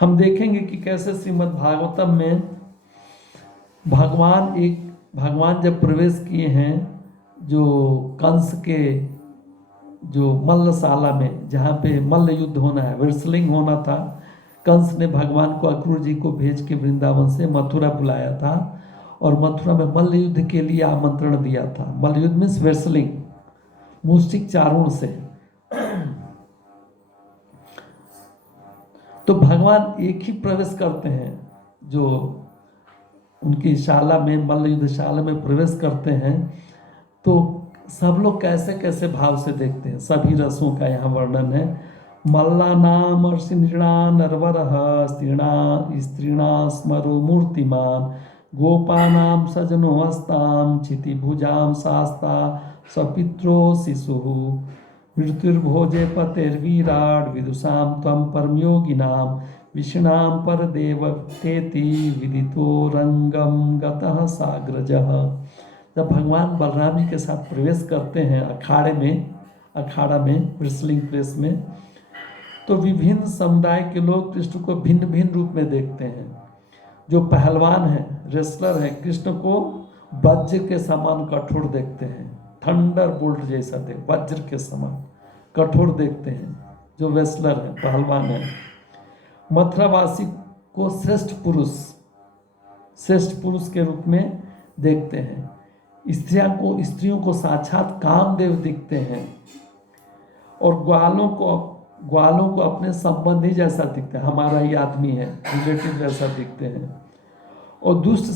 हम देखेंगे कि कैसे श्रीमद् भागवतम में भगवान जब प्रवेश किए हैं जो कंस के जो मल्लशाला में, जहाँ पे मल्ल युद्ध होना है, रेसलिंग होना था, कंस ने भगवान को अक्रूर जी को भेज के वृंदावन से मथुरा बुलाया था और मथुरा में मल्ल युद्ध के लिए आमंत्रण दिया था। मल्ल युद्ध मीन्स रेसलिंग, मुष्टिक चारों से। तो भगवान एक ही प्रवेश करते हैं, जो उनकी शाला में, मल्ल युद्ध शाला में प्रवेश करते हैं, तो सब लोग कैसे कैसे भाव से देखते हैं। सभी रसों का यहाँ वर्णन है। मल्ला नाम अर्षिणा नरवर स्त्रीणा स्मरो मूर्तिमान गोपानाम सजनो हस्ताम क्षिति भुजाम शास्ता सपित्रो शिशु मृत्युर्भोजे पतेर्विराट विदुषाम त्वं परमयोगिनाम विष्णाम पर देवतेति विदितो रंगम गतः साग्रजः। जब भगवान बलराम जी के साथ प्रवेश करते हैं अखाड़ा में रेसलिंग प्लेस में, तो विभिन्न समुदाय के लोग कृष्ण को भिन्न भिन्न रूप में देखते हैं। जो पहलवान है, रेसलर है, कृष्ण को वज्र के समान कठोर देखते हैं, थंडर बोल्ट जैसा वज्र के समान कठोर देखते हैं जो रेसलर है, पहलवान है। मथुरावासी को श्रेष्ठ पुरुष के रूप में देखते हैं। स्त्रियों को साक्षात कामदेव दिखते हैं और ग्वालों को अपने संबंधी जैसा दिखते हैं, हमारा ही आदमी है, रिलेटिव जैसा दिखते हैं। और दुष्ट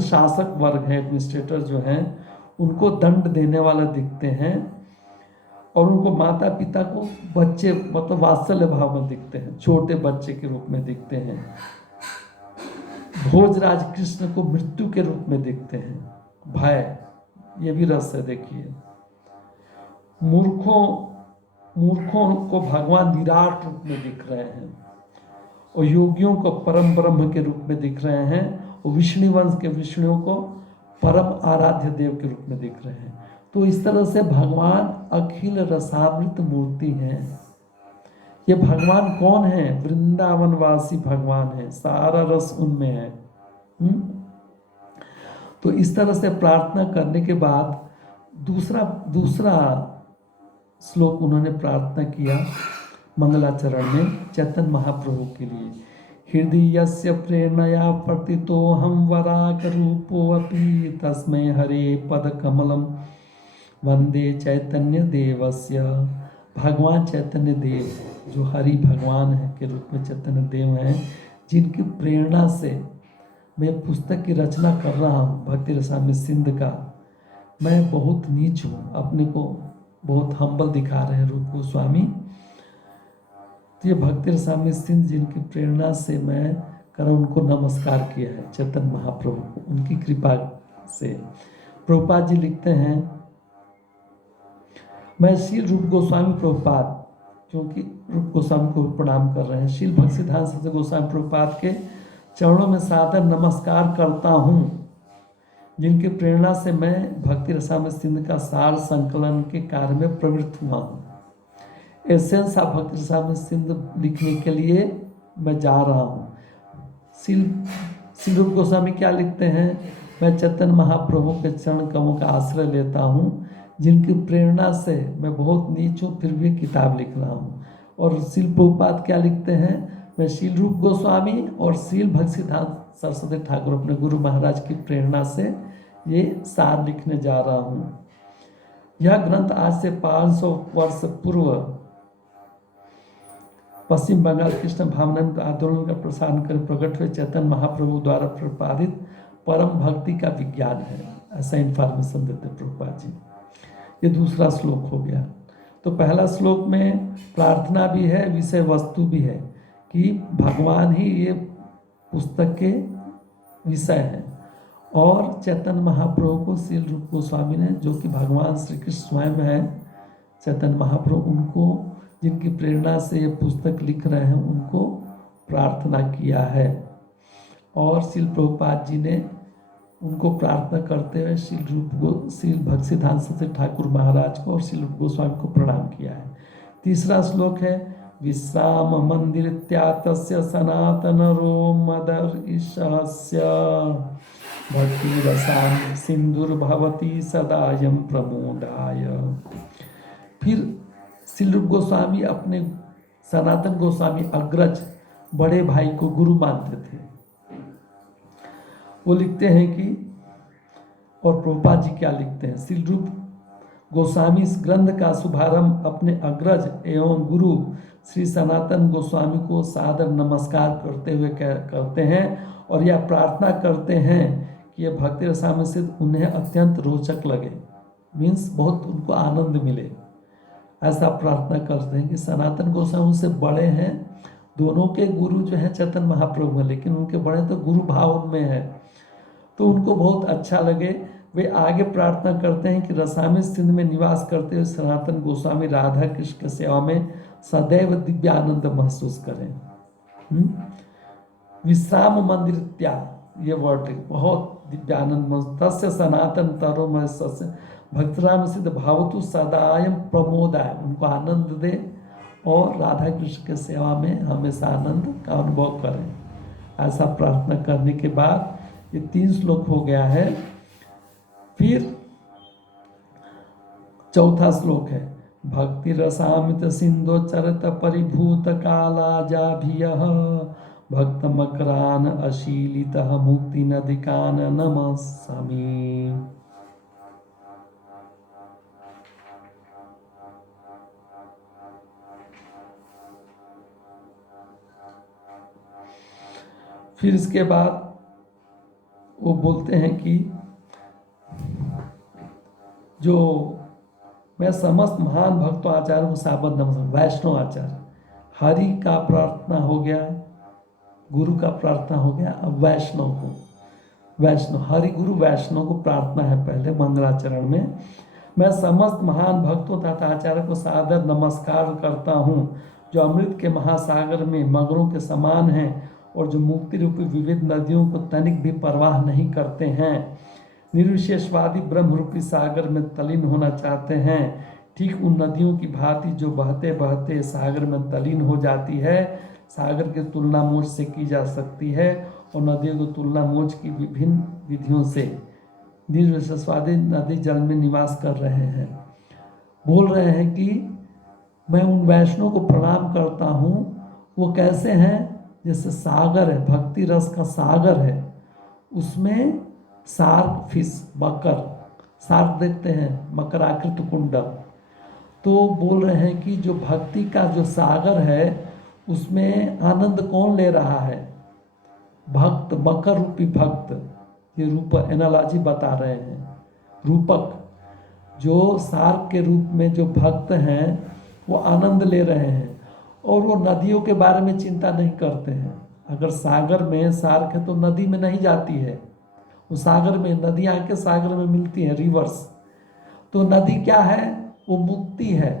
शासक वर्ग है, एडमिनिस्ट्रेटर जो हैं, उनको दंड देने वाला दिखते हैं और उनको माता पिता को बच्चे मतलब वात्सल्य भाव में दिखते हैं, छोटे बच्चे के रूप में दिखते हैं। भोजराज कृष्ण को मृत्यु के रूप में देखते हैं, भय, ये भी रस है। देखिए, मूर्खों को भगवान विराट रूप में दिख रहे हैं और योगियों को परम ब्रह्म के रूप में दिख रहे हैं और विष्णु वंश के विष्णुओं को परम आराध्य देव के रूप में दिख रहे हैं। तो इस तरह से भगवान अखिल रसामृत मूर्ति हैं। ये भगवान कौन है? वृंदावनवासी भगवान है, सारा रस उनमें है। तो इस तरह से प्रार्थना करने के बाद दूसरा श्लोक उन्होंने प्रार्थना किया मंगलाचरण में चैतन्य महाप्रभु के लिए। हृदयस्य प्रेरणया प्रतितोऽहं वराकरूपोऽपि तस्मै हरे पदकमलं वंदे चैतन्य देवस्य। भगवान चैतन्य देव जो हरि भगवान है के रूप में चैतन्य देव हैं, जिनकी प्रेरणा से मैं पुस्तक की रचना कर रहा हूँ, भक्ति रसामृत सिंध का। मैं बहुत नीच हूँ, अपने को बहुत हम्बल दिखा रहे हैं रूप गोस्वामी। तो ये भक्ति रसामृत सिंध जिनकी प्रेरणा से मैं उनको नमस्कार किया है चैतन्य महाप्रभु को, उनकी कृपा से। प्रभुपाद जी लिखते हैं, मैं शील रूप गोस्वामी प्रभुपाद, क्योंकि रूप गोस्वामी को प्रणाम कर रहे हैं, शील भक्ति सिद्धांत सरस्वती गोस्वामी प्रभुपाद के चरणों में सादर नमस्कार करता हूँ, जिनकी प्रेरणा से मैं भक्ति रसामृत सिंध का सार संकलन के कार्य में प्रवृत्त हुआ हूँ। एसेंस ऑफ भक्ति रसामृत सिंध लिखने के लिए मैं जा रहा हूँ। शील रूप गोस्वामी क्या लिखते हैं? मैं चैतन्य महाप्रभु के चरण कमलों का आश्रय लेता हूँ, जिनकी प्रेरणा से मैं बहुत नीच हूँ, फिर भी किताब लिख रहा हूँ। और शील प्रभुपाद क्या लिखते हैं? मैं शील रूप गोस्वामी और शील भक्ति सिद्धांत सरस्वती ठाकुर अपने गुरु महाराज की प्रेरणा से ये सार लिखने जा रहा हूँ। यह ग्रंथ आज से 500 वर्ष पूर्व पश्चिम बंगाल कृष्ण भावनामृत आंदोलन का प्रसारण कर प्रकट हुए चैतन्य महाप्रभु द्वारा प्रतिपादित परम भक्ति का विज्ञान है, ऐसा इंफॉर्मेशन देते प्रभुपाद जी। ये दूसरा श्लोक हो गया। तो पहला श्लोक में प्रार्थना भी है, विषय वस्तु भी है कि भगवान ही ये पुस्तक के विषय हैं। और चैतन्य महाप्रभु को शील रूप गोस्वामी ने, जो कि भगवान श्री कृष्ण स्वयं है चैतन्य महाप्रभु, उनको जिनकी प्रेरणा से ये पुस्तक लिख रहे हैं, उनको प्रार्थना किया है। और शील प्रभुपाद जी ने उनको प्रार्थना करते हुए शील भक्ति सिद्धांत सरस्वती ठाकुर महाराज को और शील रूप गोस्वामी को प्रणाम किया है। तीसरा श्लोक है, विश्राम मंदिर त्यातस्य सनातन रोमदर्शस्य भक्ति रसाम सिंधुर्भवती सदायम प्रमोदाय। फिर श्री रूप गोस्वामी अपने सनातन गोस्वामी अग्रज बड़े भाई को गुरु मानते थे। वो लिखते हैं कि, और प्रभुपाद जी क्या लिखते हैं, श्री रूप गोस्वामी इस ग्रंथ का शुभारंभ अपने अग्रज एवं गुरु श्री सनातन गोस्वामी को सादर नमस्कार करते हुए करते हैं और यह प्रार्थना करते हैं कि यह भक्ति रसामृत उन्हें अत्यंत रोचक लगे, मीन्स बहुत उनको आनंद मिले। ऐसा प्रार्थना करते हैं कि सनातन गोस्वामी से बड़े हैं, दोनों के गुरु जो हैं चैतन्य महाप्रभु हैं, लेकिन उनके बड़े तो गुरु भाव उनमें है, तो उनको बहुत अच्छा लगे। वे आगे प्रार्थना करते हैं कि रसामृत सिंध में निवास करते हुए सनातन गोस्वामी राधा कृष्ण की सेवा में सदैव दिव्य आनंद महसूस करें। विश्राम मंदिर त्याग, ये वर्ड बहुत दिव्य आनंद तस्य सनातन तरो महस्य भक्तराम सिद्ध भावतु सदायम प्रमोदाय, उनको आनंद दे और राधा कृष्ण के सेवा में हमेशा आनंद का अनुभव करें। ऐसा प्रार्थना करने के बाद ये 3 श्लोक हो गया है। फिर चौथा श्लोक है भक्ति रसामित सिंधो चरत परिभूत काला जाभियः भक्त मकरान अशीलित मुक्ति नदिकान नमस्सामि। फिर इसके बाद वो बोलते हैं कि जो मैं समस्त महान भक्तों आचार्यों को साबत नमस्कार, वैष्णव आचार्य, हरि का प्रार्थना हो गया, गुरु का प्रार्थना हो गया, अब वैष्णव को, वैष्णव हरि गुरु वैष्णव को प्रार्थना है पहले मंगलाचरण में। मैं समस्त महान भक्तों तथा आचार्य को सादर नमस्कार करता हूँ जो अमृत के महासागर में मगरों के समान हैं और जो मुक्ति रूपी विविध नदियों को तनिक भी परवाह नहीं करते हैं, निर्विशेषवादी ब्रह्म रूपी सागर में तलीन होना चाहते हैं, ठीक उन नदियों की भांति जो बहते बहते सागर में तलीन हो जाती है। सागर की तुलना मोज से की जा सकती है और नदियों की तुलना मोज की विभिन्न विधियों से। निर्विशेषवादी नदी जल में निवास कर रहे हैं, बोल रहे हैं कि मैं उन वैष्णव को प्रणाम करता हूँ। वो कैसे हैं? जैसे सागर है, भक्ति रस का सागर है, उसमें शार्क फिश मकर, शार्क देखते हैं मकराकृत कुंड, तो बोल रहे हैं कि जो भक्ति का जो सागर है उसमें आनंद कौन ले रहा है? भक्त, मकर रूपी भक्त। ये रूप एनालॉजी बता रहे हैं, रूपक, जो शार्क के रूप में जो भक्त हैं वो आनंद ले रहे हैं और वो नदियों के बारे में चिंता नहीं करते हैं। अगर सागर में शार्क है तो नदी में नहीं जाती है, वो सागर में, नदियाँ के सागर में मिलती हैं, रिवर्स। तो नदी क्या है? वो मुक्ति है,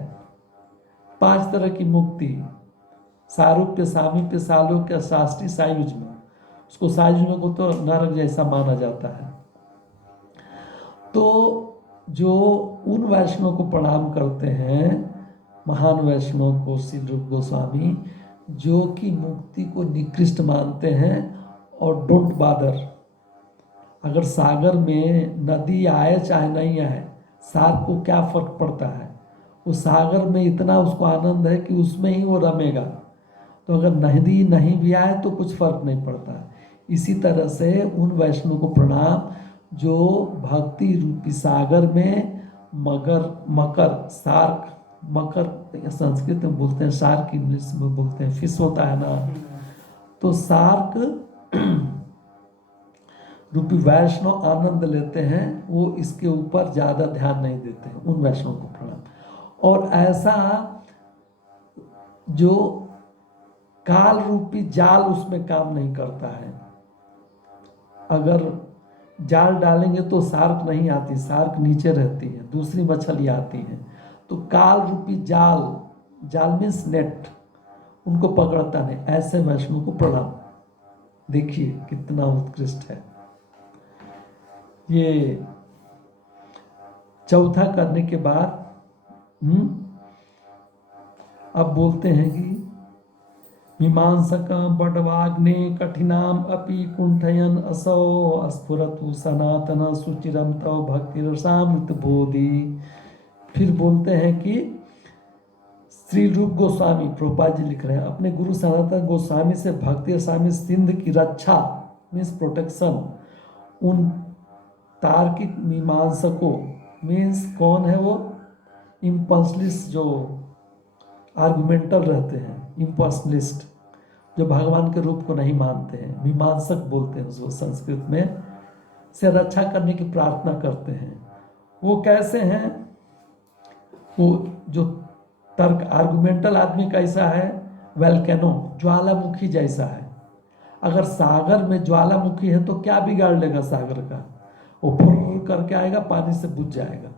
5 तरह की मुक्ति, सारूप्य, सामीप्य, सालोक्य, शास्त्री, सायुज्य। उसको सायुज्य को तो नरक जैसा माना जाता है। तो जो उन वैष्णव को प्रणाम करते हैं, महान वैष्णव को श्री रूप गोस्वामी, जो कि मुक्ति को निकृष्ट मानते हैं और डोंट बादर। अगर सागर में नदी आए चाहे नहीं आए, शार्क को क्या फर्क पड़ता है? वो सागर में इतना उसको आनंद है कि उसमें ही वो रमेगा। तो अगर नदी नहीं भी आए तो कुछ फर्क नहीं पड़ता। इसी तरह से उन वैष्णव को प्रणाम जो भक्ति रूपी सागर में मकर, शार्क, मकर संस्कृत में बोलते हैं, शार्क इंग्लिश में बोलते हैं, फिश होता है ना, तो शार्क रूपी वैष्णव आनंद लेते हैं, वो इसके ऊपर ज़्यादा ध्यान नहीं देते हैं। उन वैष्णव को प्रणाम। और ऐसा जो काल रूपी जाल उसमें काम नहीं करता है। अगर जाल डालेंगे तो शार्क नहीं आती, शार्क नीचे रहती है, दूसरी मछली आती है। तो काल रूपी जाल, जाल मीन्स नेट, उनको पकड़ता नहीं। ऐसे वैष्णव को प्रणाम। देखिए कितना उत्कृष्ट है। ये चौथा करने के बाद अब बोलते हैं कि मीमांसक बडवाग्ने कठिनाम अपि कुंठयन असौ स्फुरतु सनातन सुचिरम तव भक्ति रसामृत बोधि। फिर बोलते हैं कि श्री रूप गोस्वामी प्रभुपाद जी लिख रहे हैं, अपने गुरु सनातन गोस्वामी से भक्ति रसामृत सिंध की रक्षा मीन्स प्रोटेक्शन उन तार्किक मीमांसकों मीन्स कौन है वो, इम्पल्सलिस्ट जो आर्गुमेंटल रहते हैं, इम्पर्सनलिस्ट जो भगवान के रूप को नहीं मानते हैं, मीमांसक बोलते हैं उसको संस्कृत में, से रक्षा करने की प्रार्थना करते हैं। वो कैसे हैं, वो जो तर्क आर्गुमेंटल आदमी कैसा है, वेल्केनो ज्वालामुखी जैसा है। अगर सागर में ज्वालामुखी है तो क्या बिगाड़ लेगा सागर का, वो फुर करके आएगा, पानी से बुझ जाएगा।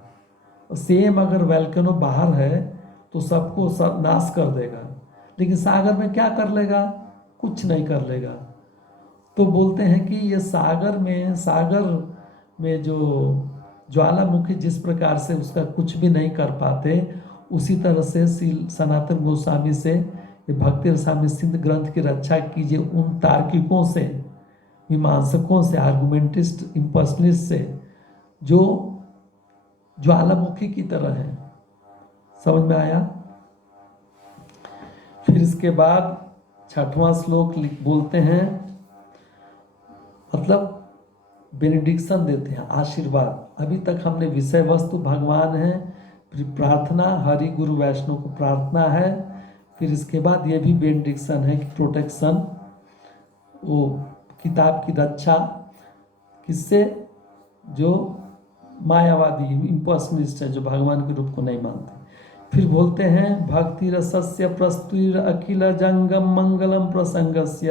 सेम अगर वेल्केनो बाहर है तो सबको नाश कर देगा, लेकिन सागर में क्या कर लेगा, कुछ नहीं कर लेगा। तो बोलते हैं कि ये सागर में जो ज्वालामुखी जिस प्रकार से उसका कुछ भी नहीं कर पाते, उसी तरह से सनातन गोस्वामी से ये भक्ति रसामृत सिंध ग्रंथ की रक्षा कीजिए उन तार्किकों से, मीमांसकों से, आर्गुमेंटिस्ट इम्पर्सनलिस्ट से जो ज्वालामुखी की तरह है। समझ में आया। फिर इसके बाद 6वां श्लोक बोलते हैं, मतलब बेनिडिक्शन देते हैं, आशीर्वाद। अभी तक हमने विषय वस्तु भगवान है, फिर प्रार्थना हरि गुरु वैष्णव को प्रार्थना है, फिर इसके बाद ये भी बेनिडिक्शन है कि प्रोटेक्शन, वो किताब की रक्षा किससे, जो मायावादी इम्पर्सनलिस्ट है, जो भगवान के रूप को नहीं मानते। फिर बोलते हैं भक्ति रसस्य प्रस्तुर अखिल जंगम मंगलम प्रसंगस्य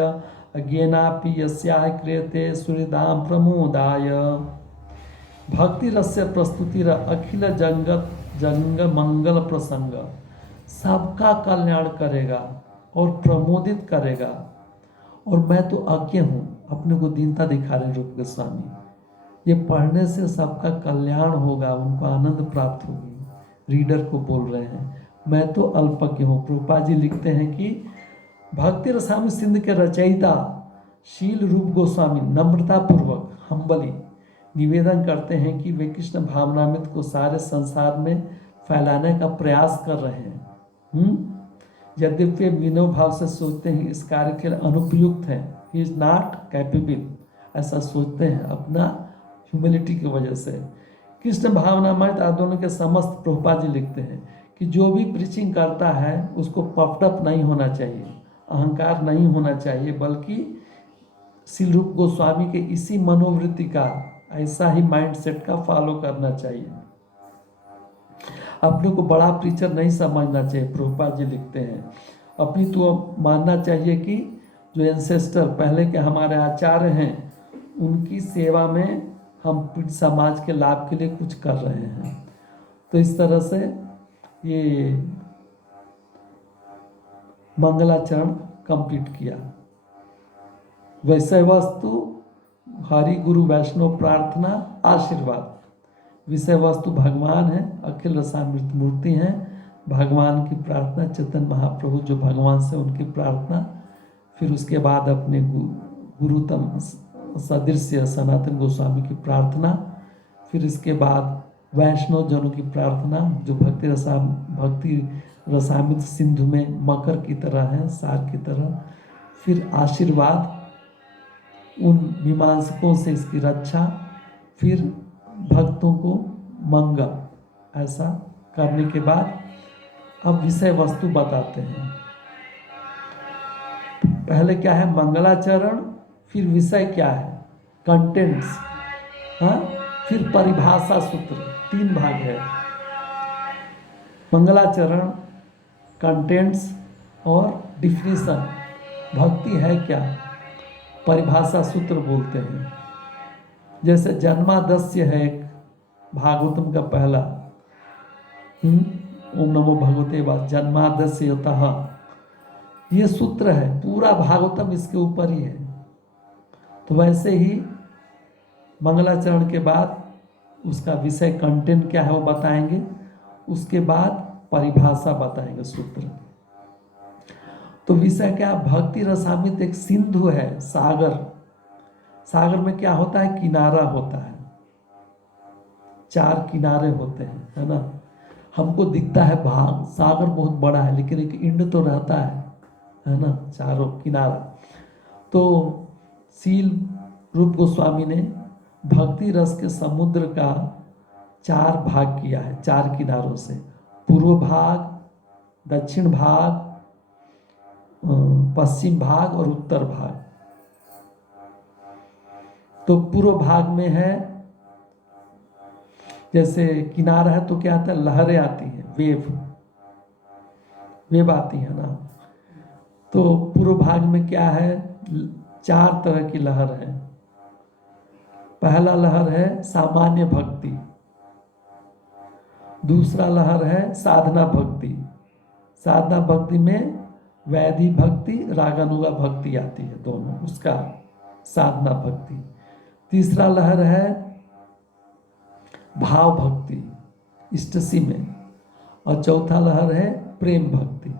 अज्ञानापि यस्याह क्रियते सुहृदाम प्रमोदाय। भक्ति रस्य प्रस्तुतिर अखिल जंग मंगल प्रसंग, सबका कल्याण करेगा और प्रमोदित करेगा। और मैं तो अज्ञ हूँ, अपने को दीनता दिखा रहे रूप गोस्वामी, ये पढ़ने से सबका कल्याण होगा, उनको आनंद प्राप्त होगी। रीडर को बोल रहे हैं, मैं तो अल्पज्ञ हूँ। प्रभुपाद जी लिखते हैं कि भक्ति रसामृत सिंध के रचयिता शील रूप गोस्वामी नम्रता पूर्वक हम्बली निवेदन करते हैं कि वे कृष्ण भावनामृत को सारे संसार में फैलाने का प्रयास कर रहे हैं। यद्यपि वे विनोद भाव से सोचते हैं इस कार्य के लिए अनुपयुक्त है, ही इज नॉट कैपेबल, ऐसा सोचते हैं अपना ह्यूमिलिटी की वजह से। कृष्ण भावनामृत आंदोलन के समस्त प्रभुपाद जी लिखते हैं कि जो भी प्रीचिंग करता है उसको पफडअप नहीं होना चाहिए, अहंकार नहीं होना चाहिए, बल्कि श्री रूप गोस्वामी के इसी मनोवृत्ति का, ऐसा ही माइंडसेट का फॉलो करना चाहिए। अपने को बड़ा प्रीचर नहीं समझना चाहिए, प्रभुपाद जी लिखते हैं। अपनी तो मानना चाहिए कि जो एंसेस्टर पहले के हमारे आचार्य हैं, उनकी सेवा में हम समाज के लाभ के लिए कुछ कर रहे हैं। तो इस तरह से ये मंगलाचरण कंप्लीट किया। विषय वस्तु हरि गुरु वैष्णव प्रार्थना आशीर्वाद। विषय वस्तु भगवान है, अखिल रसामृत मूर्ति हैं, भगवान की प्रार्थना, चैतन्य महाप्रभु जो भगवान से उनकी प्रार्थना, फिर उसके बाद अपने गुरुतम सदृश्य सनातन गोस्वामी की प्रार्थना, फिर इसके बाद वैष्णव जनों की प्रार्थना जो भक्ति रसामृत सिंधु में मकर की तरह है, सार की तरह, फिर आशीर्वाद उन मीमांसकों से इसकी रक्षा, फिर भक्तों को मंगल। ऐसा करने के बाद अब विषय वस्तु बताते हैं। पहले क्या है मंगलाचरण, फिर विषय क्या है कंटेंट्स, हाँ, फिर परिभाषा सूत्र, 3 भाग है। मंगलाचरण, कंटेंट्स और डिफिनीशन, भक्ति है क्या, परिभाषा सूत्र बोलते हैं। जैसे जन्मादस्य है एक भागवतम का पहला, ओम नमो भगवते वासुदेवाय जन्मादस्य यतः, ये सूत्र है, पूरा भागवतम इसके ऊपर ही है। तो वैसे ही मंगलाचरण के बाद उसका विषय कंटेंट क्या है वो बताएंगे, उसके बाद परिभाषा बताएंगे सूत्र। तो विषय क्या, भक्ति रसामृत एक सिंधु है, सागर। सागर में क्या होता है, किनारा होता है, 4 किनारे होते हैं, है ना। हमको दिखता है भाग, सागर बहुत बड़ा है, लेकिन एक इंड तो रहता है ना, चारों किनारा। तो सील रूप गोस्वामी ने भक्ति रस के समुद्र का 4 भाग किया है, 4 किनारों से, पूर्व भाग, दक्षिण भाग, पश्चिम भाग और उत्तर भाग। तो पूर्व भाग में है, जैसे किनारा है तो क्या आता है, लहरें आती हैं, वेव आती है ना। तो पूर्व भाग में क्या है, 4 तरह की लहर है। पहला लहर है सामान्य भक्ति, दूसरा लहर है साधना भक्ति। साधना भक्ति में वैधि भक्ति, रागानुगा भक्ति आती है, दोनों, उसका साधना भक्ति। तीसरा लहर है भाव भक्ति, इष्टसी में। और चौथा लहर है प्रेम भक्ति।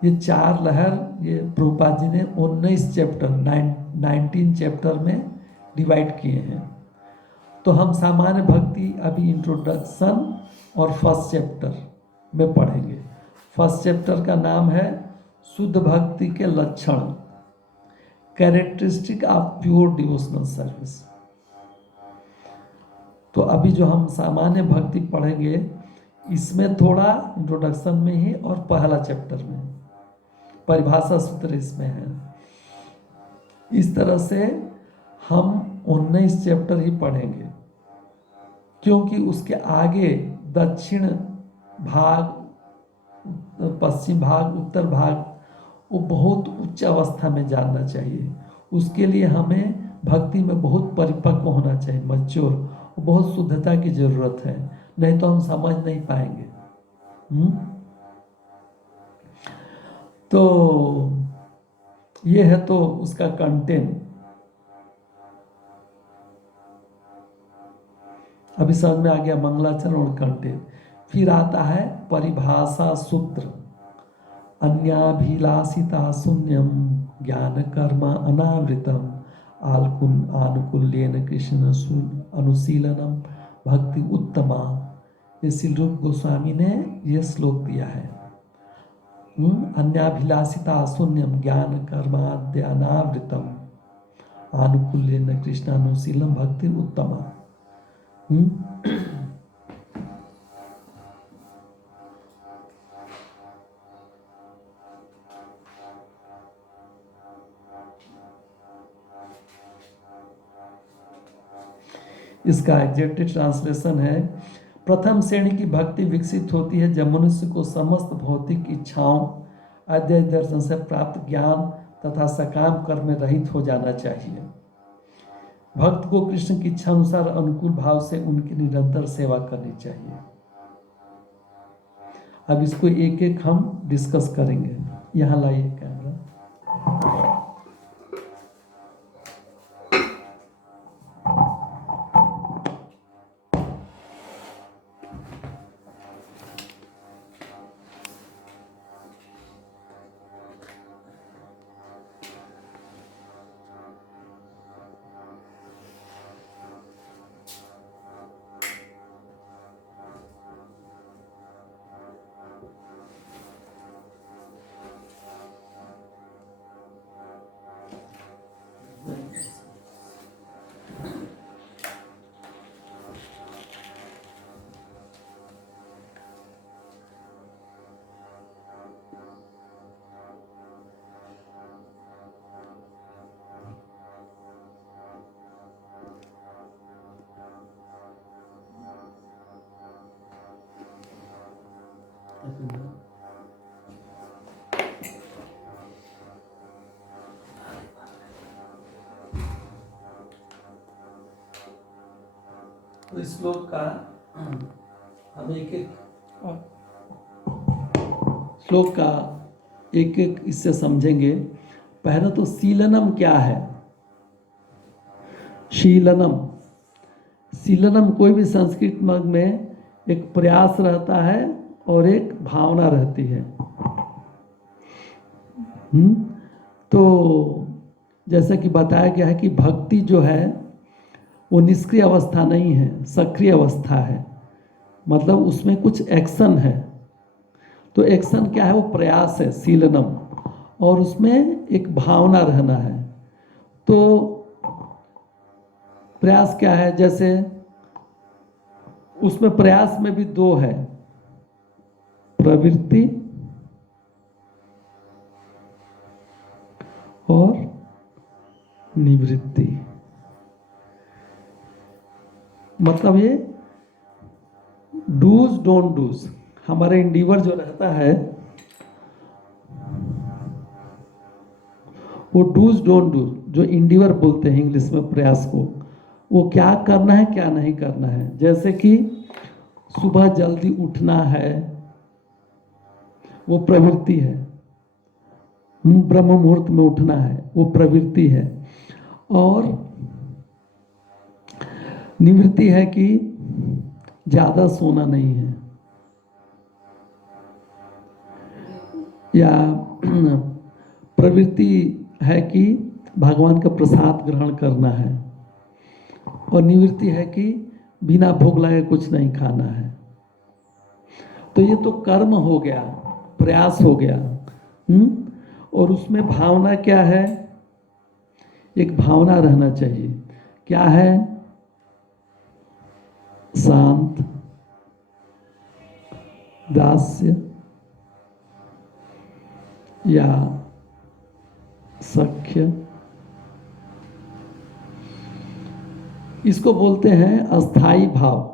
ये 4 लहर ये प्रभुपाद जी ने 19 चैप्टर 19 चैप्टर में डिवाइड किए हैं। तो हम सामान्य भक्ति अभी इंट्रोडक्शन और फर्स्ट चैप्टर में पढ़ेंगे। फर्स्ट चैप्टर का नाम है शुद्ध भक्ति के लक्षण, characteristic of pure devotional service. तो अभी जो हम सामान्य भक्ति पढ़ेंगे, इसमें थोड़ा इंट्रोडक्शन में ही और पहला चैप्टर में परिभाषा सूत्र इसमें है। इस तरह से हम 19 चैप्टर ही पढ़ेंगे, क्योंकि उसके आगे दक्षिण भाग, पश्चिम भाग, उत्तर भाग, वो बहुत उच्च अवस्था में जानना चाहिए। उसके लिए हमें भक्ति में बहुत परिपक्व होना चाहिए, मैच्योर, बहुत शुद्धता की जरूरत है, नहीं तो हम समझ नहीं पाएंगे। तो ये है तो उसका कंटेंट। अभी समझ में आ गया मंगलाचरण और कंटेंट। फिर आता है परिभाषा सूत्र, अन्याभिलाषिता शून्यम ज्ञान कर्म अनावृतम आनुकूल्येन कृष्ण अनुशीलनम भक्ति उत्तमा। ये श्री रूप गोस्वामी ने ये श्लोक दिया है। अन्याभिलाषिता शून्यम ज्ञान कर्माद्यानावृतम आनुकूल्येन कृष्ण अनुशीलनम भक्ति उत्तमा। इसका एग्जैक्ट ट्रांसलेशन है, प्रथम श्रेणी की भक्ति विकसित होती है जब मनुष्य को समस्त भौतिक इच्छाओं, अद्वैत दर्शन से प्राप्त ज्ञान तथा सकाम कर्म में रहित हो जाना चाहिए। भक्त को कृष्ण की इच्छा अनुसार अनुकूल भाव से उनकी निरंतर सेवा करनी चाहिए। अब इसको एक एक हम डिस्कस करेंगे। यहाँ लाइए कैमरा। तो इस श्लोक का हम एक एक श्लोक का एक एक इससे समझेंगे। पहले तो शीलनम क्या है। शीलनम, शीलनम कोई भी संस्कृत मग में एक प्रयास रहता है और एक भावना रहती है। तो जैसा कि बताया गया है कि भक्ति जो है वो निष्क्रिय अवस्था नहीं है, सक्रिय अवस्था है। मतलब उसमें कुछ एक्शन है। तो एक्शन क्या है? वो प्रयास है, शीलनम, और उसमें एक भावना रहना है। तो प्रयास क्या है? जैसे उसमें प्रयास में भी दो है, प्रवृत्ति और निवृत्ति। मतलब ये डूज डोंट डूज, हमारे इंडिवर जो रहता है वो डूज डोंट डू, जो इंडिवर बोलते हैं इंग्लिश में प्रयास को, वो क्या करना है क्या नहीं करना है। जैसे कि सुबह जल्दी उठना है, वो प्रवृत्ति है। ब्रह्म मुहूर्त में उठना है, वो प्रवृत्ति है। और निवृत्ति है कि ज्यादा सोना नहीं है, या प्रवृत्ति है कि भगवान का प्रसाद ग्रहण करना है, और निवृत्ति है कि बिना भूख लगे कुछ नहीं खाना है। तो ये तो कर्म हो गया, प्रयास हो गया। और उसमें भावना क्या है? एक भावना रहना चाहिए। क्या है? शांत, दास्य या सख्य, इसको बोलते हैं अस्थाई भाव।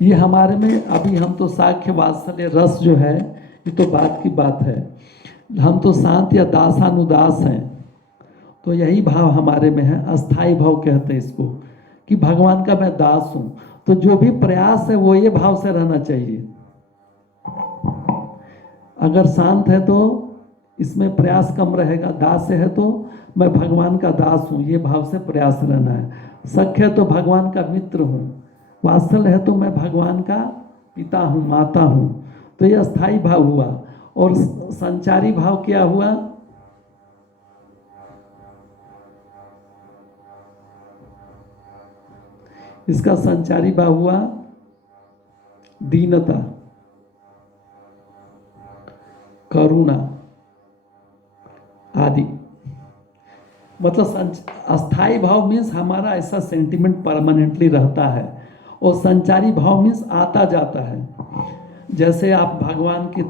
ये हमारे में अभी हम तो साख्य वात्सल्य रस जो है ये तो बात की बात है। हम तो शांत या दासानुदास हैं, तो यही भाव हमारे में है। अस्थाई भाव कहते हैं इसको, कि भगवान का मैं दास हूं। तो जो भी प्रयास है वो ये भाव से रहना चाहिए। अगर शांत है तो इसमें प्रयास कम रहेगा, दास है तो मैं भगवान का दास हूं, ये भाव से प्रयास रहना है। सख्य है तो भगवान का मित्र हूं, वात्सल्य है तो मैं भगवान का पिता हूं, माता हूं। तो ये अस्थाई भाव हुआ। और संचारी भाव क्या हुआ? इसका संचारी भाव हुआ दीनता, करुणा आदि। मतलब अस्थाई भाव मीन्स हमारा ऐसा सेंटिमेंट परमानेंटली रहता है, और संचारी भाव मीन्स आता जाता है। जैसे आप भगवान के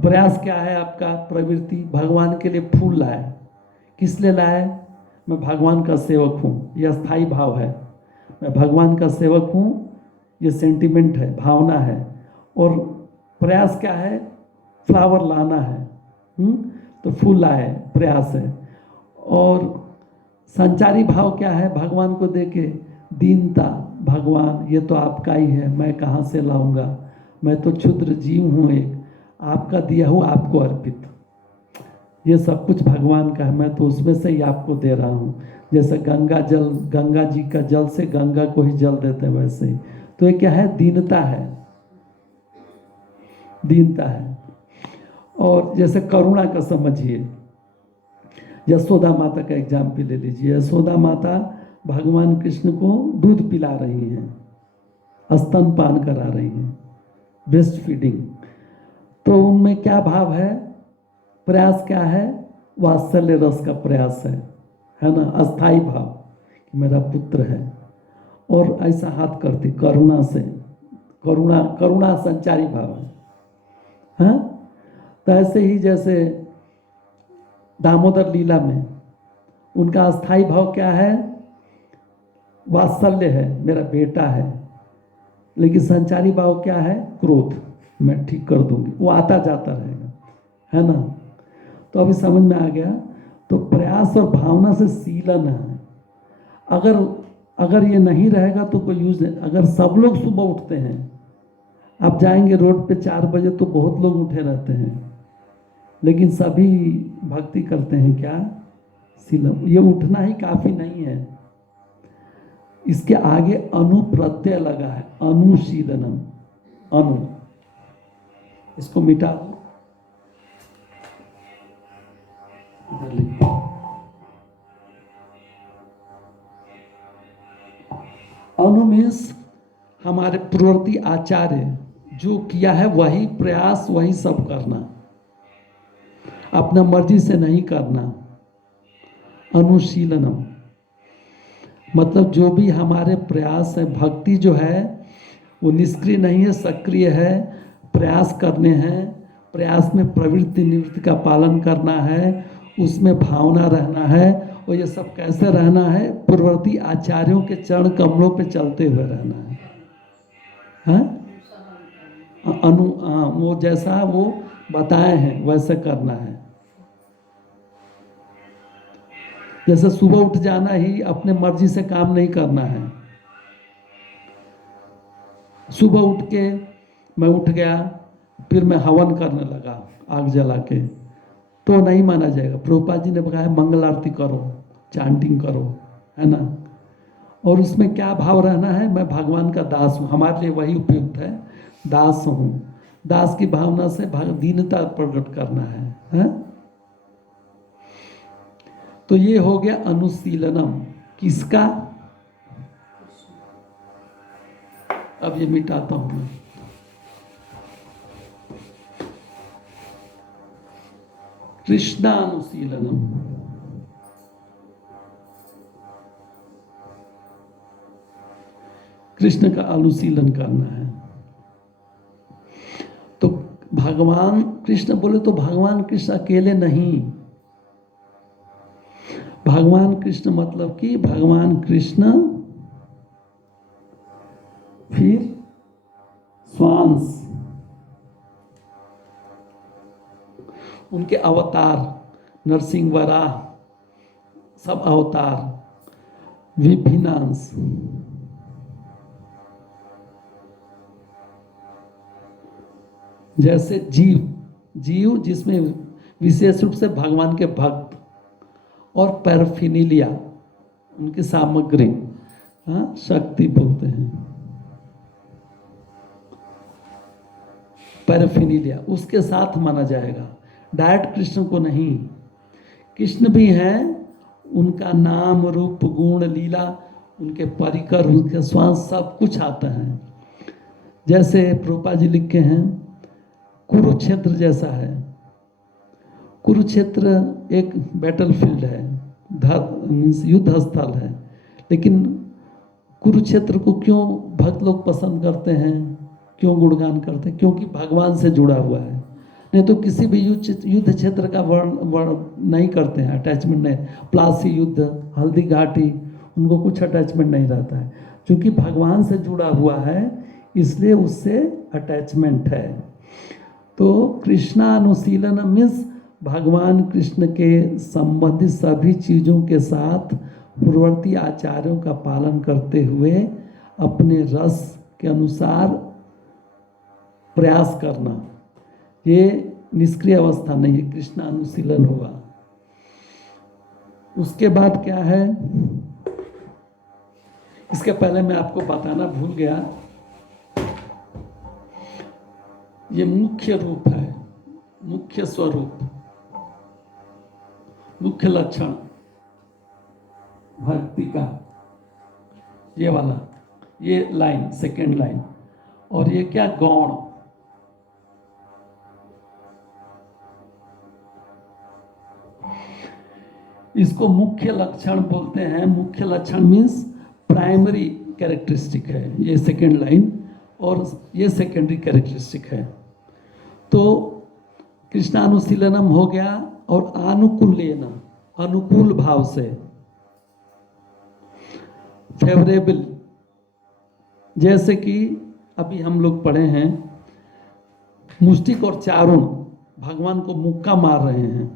प्रयास क्या है आपका? प्रवृत्ति, भगवान के लिए फूल लाए। किस लिए लाए? मैं भगवान का सेवक हूँ, यह अस्थाई भाव है। मैं भगवान का सेवक हूँ, ये सेंटिमेंट है, भावना है। और प्रयास क्या है? फ्लावर लाना है, तो फूल लाए, प्रयास है। और संचारी भाव क्या है? भगवान को देके दीनता, भगवान ये तो आपका ही है, मैं कहाँ से लाऊंगा, मैं तो क्षुद्र जीव हूँ, एक आपका दिया हूँ, आपको अर्पित। ये सब कुछ भगवान का है, मैं तो उसमें से ही आपको दे रहा हूँ। जैसे गंगा जल, गंगा जी का जल से गंगा को ही जल देते हैं, वैसे ही। तो ये क्या है? दीनता है, दीनता है। और जैसे करुणा का समझिए, यशोदा माता का एग्जाम्पल ले लीजिए। यशोदा माता भगवान कृष्ण को दूध पिला रही हैं, स्तनपान करा रही हैं, ब्रेस्ट फीडिंग। तो उनमें क्या भाव है? प्रयास क्या है? वात्सल्य रस का प्रयास है ना, अस्थाई भाव कि मेरा पुत्र है। और ऐसा हाथ करती करुणा से, करुणा, करुणा संचारी भाव है। हाँ, तो ऐसे ही जैसे दामोदर लीला में उनका अस्थाई भाव क्या है? वात्सल्य है, मेरा बेटा है। लेकिन संचारी भाव क्या है? क्रोध, मैं ठीक कर दूंगी, वो आता जाता रहेगा, है ना। तो अभी समझ में आ गया। तो प्रयास और भावना से सीलन है। अगर ये नहीं रहेगा तो कोई यूज नहीं। अगर सब लोग सुबह उठते हैं, आप जाएंगे रोड पे 4 बजे तो बहुत लोग उठे रहते हैं, लेकिन सभी भक्ति करते हैं क्या? सीलन। ये उठना ही काफी नहीं है, इसके आगे अनु प्रत्यय लगा है, अनुशीलनम, अनु, इसको मिटा दो। इधर लिख दो। अनु मीन्स हमारे पूर्ववर्ती आचार्य जो किया है वही प्रयास, वही सब करना, अपना मर्जी से नहीं करना। अनुशीलनम मतलब जो भी हमारे प्रयास है, भक्ति जो है वो निष्क्रिय नहीं है, सक्रिय है, प्रयास करने हैं, प्रयास में प्रवृत्ति निवृत्ति का पालन करना है, उसमें भावना रहना है, और ये सब कैसे रहना है, पूर्ववर्ती आचार्यों के चरण कमलों पे चलते हुए रहना है, हाँ? वो जैसा वो बताए हैं वैसे करना है। जैसे सुबह उठ जाना ही अपने मर्जी से काम नहीं करना है। सुबह उठ के मैं उठ गया, फिर मैं हवन करने लगा आग जला के, तो नहीं माना जाएगा। प्रभुपाद जी ने बताया मंगल आरती करो, चांटिंग करो, है ना। और उसमें क्या भाव रहना है, मैं भगवान का दास हूँ, हमारे लिए वही उपयुक्त है, दास हूँ। दास की भावना से दीनता प्रकट करना है? तो ये हो गया अनुशीलनम, किसका? अब ये मिटाता हूं मैं। कृष्णानुशीलनम, कृष्ण का अनुशीलन करना है। तो भगवान कृष्ण बोले तो भगवान कृष्ण अकेले नहीं, भगवान कृष्ण मतलब कि भगवान कृष्ण फिर स्वांश, उनके अवतार, नरसिंह वराह, सब अवतार, विभिन्नांश, जैसे जीव जिसमें विशेष रूप से भगवान के भक्त, और पैराफिनिलिया उनकी सामग्री, हाँ, शक्ति बोलते हैं पैराफिनिलिया, उसके साथ माना जाएगा, डायरेक्ट कृष्ण को नहीं। कृष्ण भी हैं, उनका नाम रूप गुण लीला, उनके परिकर, उनके श्वास सब कुछ आता है। जैसे प्रभुपाद जी लिखे हैं कुरुक्षेत्र जैसा है। कुरुक्षेत्र एक बैटलफील्ड है, युद्ध स्थल है, लेकिन कुरुक्षेत्र को क्यों भक्त लोग पसंद करते हैं, क्यों गुणगान करते हैं? क्योंकि भगवान से जुड़ा हुआ है। नहीं तो किसी भी युद्ध क्षेत्र का वर्ण नहीं करते हैं, अटैचमेंट नहीं। प्लासी युद्ध, हल्दी घाटी, उनको कुछ अटैचमेंट नहीं रहता है, क्योंकि भगवान से जुड़ा हुआ है, इसलिए उससे अटैचमेंट है। तो कृष्णानुशीलन मीन्स भगवान कृष्ण के संबंधित सभी चीज़ों के साथ पूर्ववर्ती आचार्यों का पालन करते हुए अपने रस के अनुसार प्रयास करना, ये निष्क्रिय अवस्था नहीं है, कृष्णानुशीलन हुआ। उसके बाद क्या है, इसके पहले मैं आपको बताना भूल गया, ये मुख्य रूप है, मुख्य स्वरूप, मुख्य लक्षण भक्ति का, ये वाला, ये लाइन, सेकेंड लाइन। और ये क्या, गौण, इसको मुख्य लक्षण बोलते हैं। मुख्य लक्षण मीन्स प्राइमरी कैरेक्टरिस्टिक है, ये सेकेंड लाइन, और ये सेकेंडरी कैरेक्टरिस्टिक है। तो कृष्णानुशीलनम हो गया, और आनुकूल्येन, अनुकूल भाव से, फेवरेबल। जैसे कि अभी हम लोग पढ़े हैं, मुष्टिक और चारुण भगवान को मुक्का मार रहे हैं,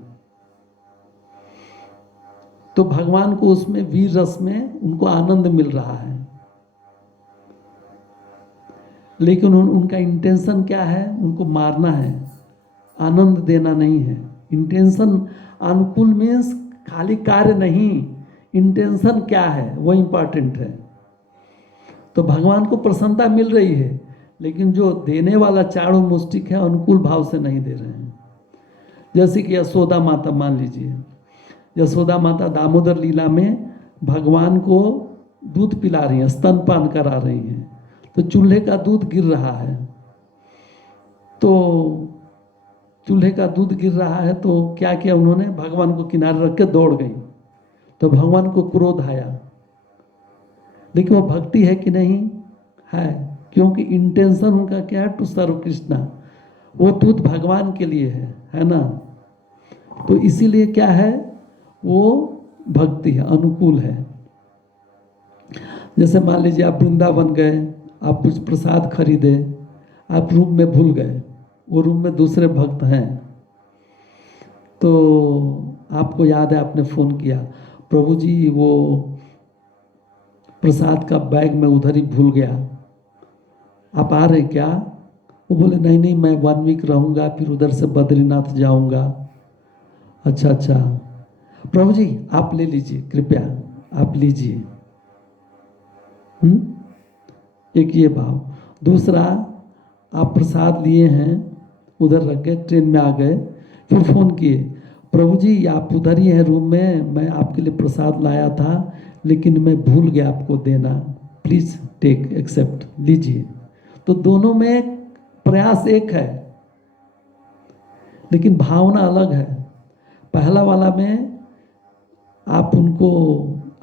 तो भगवान को उसमें वीर रस में उनको आनंद मिल रहा है, लेकिन उनका इंटेंशन क्या है, उनको मारना है, आनंद देना नहीं है। इंटेंशन अनुकूल मीन्स खाली कार्य नहीं, इंटेंशन क्या है वो इंपॉर्टेंट है। तो भगवान को प्रसन्नता मिल रही है, लेकिन जो देने वाला चारों मुष्टिक है अनुकूल भाव से नहीं दे रहे हैं। जैसे कि यशोदा माता मान लीजिए, यशोदा माता दामोदर लीला में भगवान को दूध पिला रही हैं, स्तनपान करा रही हैं, तो चूल्हे का दूध गिर रहा है, तो चूल्हे का दूध गिर रहा है तो क्या किया उन्होंने, भगवान को किनारे रख के दौड़ गई। तो भगवान को क्रोध आया, लेकिन वो भक्ति है कि नहीं है, क्योंकि इंटेंशन उनका क्या है, टू सर्व कृष्णा, वो दूध भगवान के लिए है ना। तो इसीलिए क्या है, वो भक्ति है, अनुकूल है। जैसे मान लीजिए आप वृंदावन गए, आप कुछ प्रसाद खरीदे, आप रूम में भूल गए, वो रूम में दूसरे भक्त हैं, तो आपको याद है आपने फ़ोन किया, प्रभु जी वो प्रसाद का बैग मैं उधर ही भूल गया, आप आ रहे क्या? वो बोले नहीं नहीं मैं 1 वीक रहूँगा, फिर उधर से बद्रीनाथ जाऊँगा। अच्छा अच्छा, प्रभु जी आप ले लीजिए, कृपया आप लीजिए। एक ये भाव। दूसरा, आप प्रसाद लिए हैं, उधर रख गए, ट्रेन में आ गए, फिर फ़ोन किए, प्रभु जी आप उधर ही हैं रूम में, मैं आपके लिए प्रसाद लाया था लेकिन मैं भूल गया आपको देना, प्लीज़ टेक एक्सेप्ट, लीजिए। तो दोनों में प्रयास एक है, लेकिन भावना अलग है। पहला वाला में आप उनको,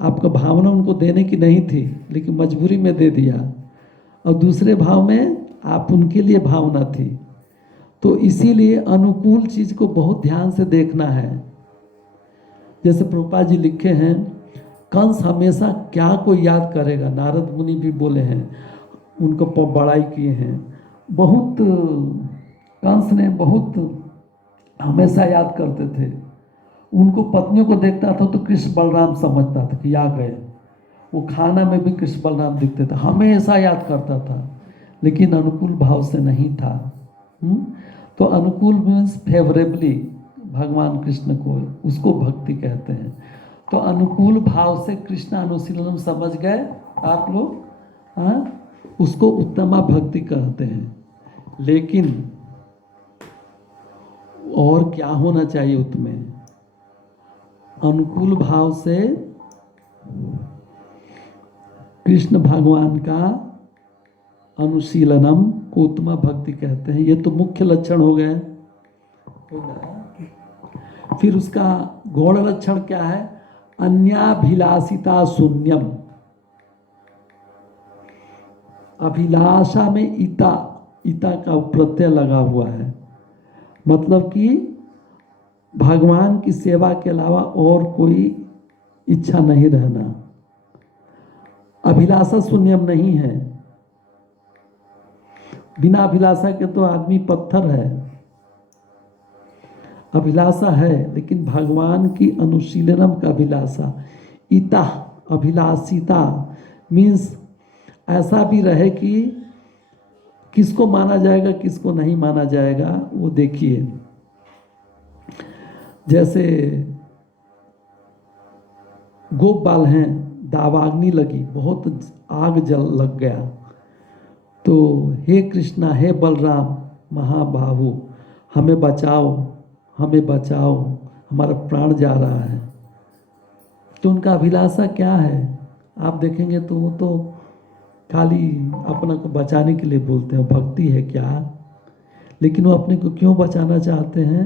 आपका भावना उनको देने की नहीं थी लेकिन मजबूरी में दे दिया, और दूसरे भाव में आप उनके लिए भावना थी। तो इसीलिए अनुकूल चीज़ को बहुत ध्यान से देखना है। जैसे प्रभुपाद जी लिखे हैं, कंस हमेशा क्या को याद करेगा, नारद मुनि भी बोले हैं, उनको बड़ाई किए हैं बहुत, कंस ने बहुत हमेशा याद करते थे। उनको पत्नियों को देखता था तो कृष्ण बलराम समझता था कि आ गए, वो खाना में भी कृष्ण बलराम दिखते थे, हमेशा याद करता था, लेकिन अनुकूल भाव से नहीं था। तो अनुकूल मीन्स फेवरेबली भगवान कृष्ण को, उसको भक्ति कहते हैं। तो अनुकूल भाव से कृष्ण अनुशीलनम समझ गए आप लोग, उसको उत्तमा भक्ति कहते हैं। लेकिन और क्या होना चाहिए उसमें, अनुकूल भाव से कृष्ण भगवान का अनुशीलनम को उत्तमा भक्ति कहते हैं। ये तो मुख्य लक्षण हो गए। फिर उसका गौण लक्षण क्या है, अन्याभिलाषिता शून्यम। अभिलाषा में इता, इता का प्रत्यय लगा हुआ है, मतलब कि भगवान की सेवा के अलावा और कोई इच्छा नहीं रहना। अभिलाषा शून्यम नहीं है, बिना अभिलाषा के तो आदमी पत्थर है। अभिलाषा है, लेकिन भगवान की अनुशीलनम का अभिलाषा। इता अभिलाषिता मीन्स ऐसा भी रहे कि किसको माना जाएगा किसको नहीं माना जाएगा, वो देखिए। जैसे गोप बाल हैं, दावाग्नि लगी, बहुत आग जल लग गया, तो हे कृष्णा हे बलराम महाबाहु हमें बचाओ, हमें बचाओ, हमारा प्राण जा रहा है। तो उनका अभिलाषा क्या है, आप देखेंगे तो वो तो खाली अपना को बचाने के लिए बोलते हैं, भक्ति है क्या? लेकिन वो अपने को क्यों बचाना चाहते हैं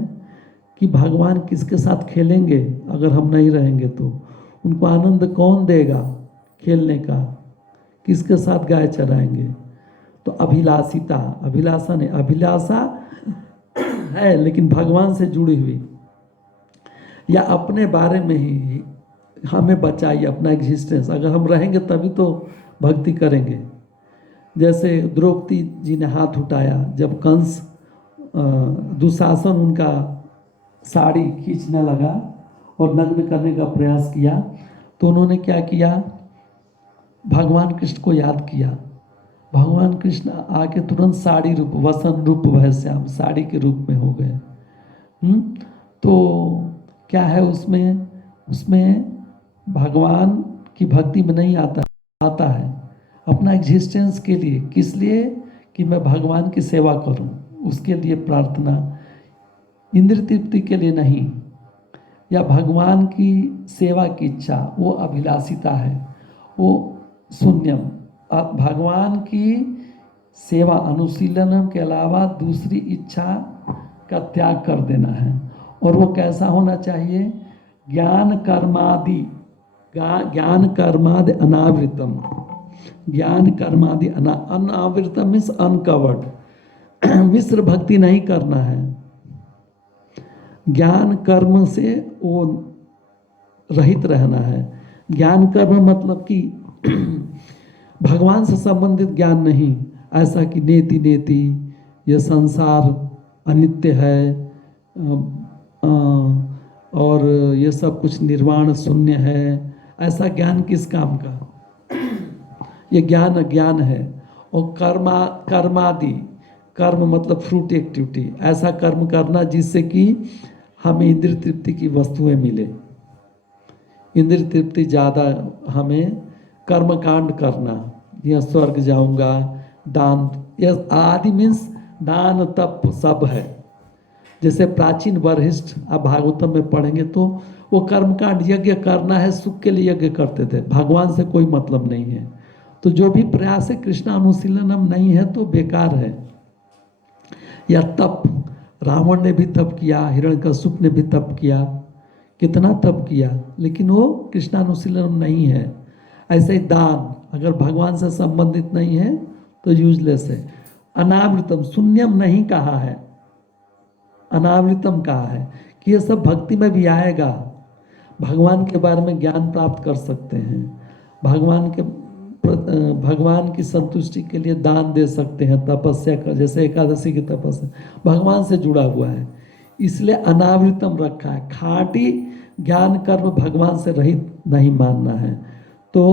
कि भगवान किसके साथ खेलेंगे अगर हम नहीं रहेंगे, तो उनको आनंद कौन देगा खेलने का, किसके साथ गाय चराएंगे। तो अभिलाषिता, अभिलाषा नहीं, अभिलाषा है लेकिन भगवान से जुड़ी हुई, या अपने बारे में ही हमें बचाइए, अपना एग्जिस्टेंस, अगर हम रहेंगे तभी तो भक्ति करेंगे। जैसे द्रौपदी जी ने हाथ उठाया जब कंस दुशासन उनका साड़ी खींचने लगा और नग्न करने का प्रयास किया, तो उन्होंने क्या किया, भगवान कृष्ण को याद किया। भगवान कृष्ण आके तुरंत साड़ी रूप, वसन रूप वैश्याम, साड़ी के रूप में हो गए। तो क्या है उसमें, उसमें भगवान की भक्ति में नहीं आता है, अपना एग्जिस्टेंस के लिए, किस लिए? कि मैं भगवान की सेवा करूं, उसके लिए प्रार्थना, इंद्रिय तृप्ति के लिए नहीं, या भगवान की सेवा की इच्छा, वो अभिलाषिता है, वो शून्यम। भगवान की सेवा अनुशीलन के अलावा दूसरी इच्छा का त्याग कर देना है। और वो कैसा होना चाहिए? ज्ञान कर्मादि, ज्ञान कर्मादि अनावृतम, ज्ञान कर्मादि अनावृतम मीन्स अनकवर्ड। मिश्र भक्ति नहीं करना है, ज्ञान कर्म से वो रहित रहना है। ज्ञान कर्म मतलब कि भगवान से संबंधित ज्ञान नहीं, ऐसा कि नेति नेति ये संसार अनित्य है, और ये सब कुछ निर्वाण शून्य है, ऐसा ज्ञान किस काम का? ये ज्ञान अज्ञान है। और कर्मादि, कर्म मतलब फ्रूट एक्टिविटी, ऐसा कर्म करना जिससे कि हमें इंद्रिय तृप्ति की वस्तुएं मिले, इंद्रिय तृप्ति ज़्यादा, हमें कर्म कांड करना, यह स्वर्ग जाऊंगा, दान, यह आदि मीन्स दान तप सब है। जैसे प्राचीन वरिष्ठ, आप भागवतम में पढ़ेंगे तो वो कर्मकांड, यज्ञ करना है, सुख के लिए यज्ञ करते थे, भगवान से कोई मतलब नहीं है। तो जो भी प्रयास है कृष्ण अनुशीलनम नहीं है तो बेकार है। या तप, रावण ने भी तप किया, हिरण्यकश्यप ने भी तप किया, कितना तप किया, लेकिन वो कृष्णानुशीलनम नहीं है। ऐसे ही दान अगर भगवान से संबंधित नहीं है तो यूजलेस है। अनावृतम, शून्यम नहीं कहा है, अनावृतम कहा है कि ये सब भक्ति में भी आएगा। भगवान के बारे में ज्ञान प्राप्त कर सकते हैं, भगवान की संतुष्टि के लिए दान दे सकते हैं, तपस्या कर, जैसे एकादशी की तपस्या भगवान से जुड़ा हुआ है, इसलिए अनावृतम रखा है। खांटी ज्ञान कर्म भगवान से रहित नहीं मानना है, तो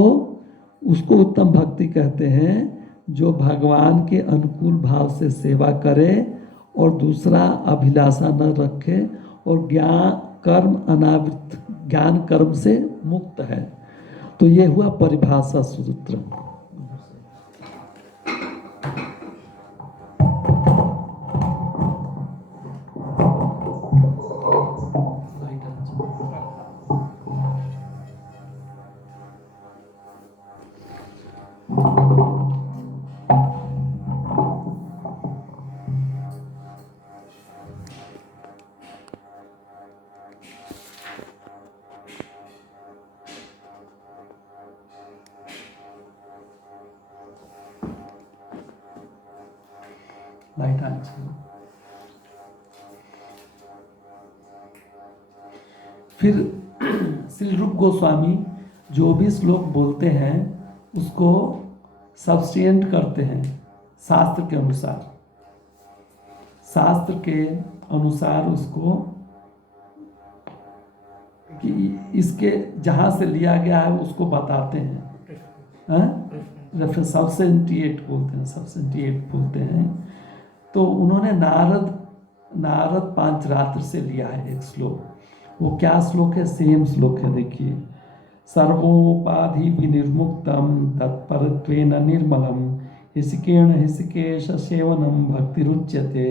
उसको उत्तम भक्ति कहते हैं, जो भगवान के अनुकूल भाव से सेवा करे और दूसरा अभिलाषा न रखे, और ज्ञान कर्म अनावृत, ज्ञान कर्म से मुक्त है। तो ये हुआ परिभाषा सूत्र। लाइट फिर श्री रूप गोस्वामी जो भी श्लोक बोलते हैं उसको सब्स्टिएंट करते हैं शास्त्र के अनुसार, शास्त्र के अनुसार उसको कि इसके जहाँ से लिया गया है उसको बताते हैं। रेफरेंस सब्स्टेंटिएट बोलते हैं, सब्स्टेंटिएट बोलते हैं। तो उन्होंने नारद पांचरात्र से लिया है एक श्लोक। वो क्या श्लोक है? सेम श्लोक है, देखिए। सर्वोपाधि विनिर्मुक्तम तत्परत्वेन निर्मलम ऋषिकेण ऋषिकेश सेवनम भक्तिरुच्यते।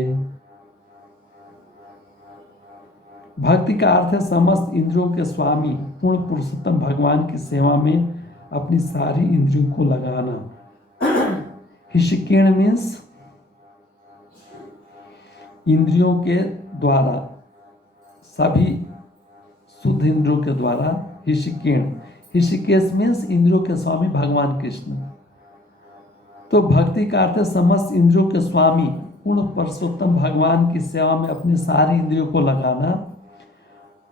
भक्ति का अर्थ है समस्त इंद्रियों के स्वामी पूर्ण पुरुषोत्तम भगवान की सेवा में अपनी सारी इंद्रियों को लगाना। ऋषिकेण मीन्स इंद्रियों के द्वारा, सभी शुद्ध इंद्रियों के द्वारा। ऋषिकेण, ऋषिकेश मीन्स इंद्रियों के स्वामी भगवान कृष्ण। तो भक्ति का अर्थ है समस्त इंद्रियों के स्वामी पूर्ण पुरुषोत्तम भगवान की सेवा में अपनी सारी इंद्रियों को लगाना।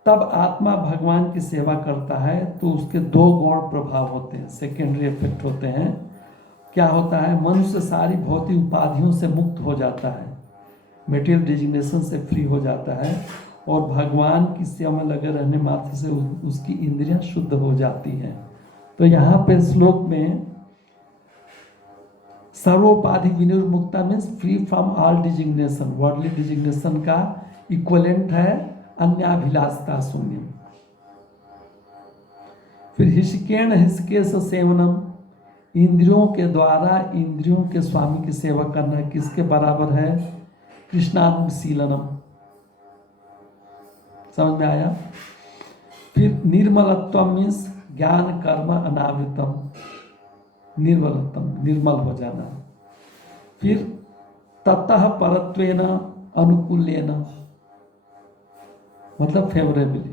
तब आत्मा भगवान की सेवा करता है तो उसके दो गौण प्रभाव होते हैं, सेकेंडरी इफेक्ट होते हैं। क्या होता है? मनुष्य सारी भौतिक उपाधियों से मुक्त हो जाता है, मेटेरियल डिजिग्नेशन से फ्री हो जाता है, और भगवान की सेवा में लगे रहने मात्र से उसकी इंद्रियां शुद्ध हो जाती हैं। तो यहाँ पे श्लोक में सर्वोपाधि विनिर्मुक्ता means free from all designation, worldly designation का इक्वलेंट है अन्याभिलाषता शून्य। फिर ऋषिकेण ऋषिकेश सेवनम, इंद्रियों के द्वारा इंद्रियों के स्वामी की सेवा करना किसके बराबर है? कृष्णानुशीलनम। समझ में आया? फिर निर्मलत्व मीन्स ज्ञान कर्म अनावृतम, निर्मलत्वम निर्मल हो जाना। फिर ततः परत्वेन अनुकूलेन मतलब फेवरेबली।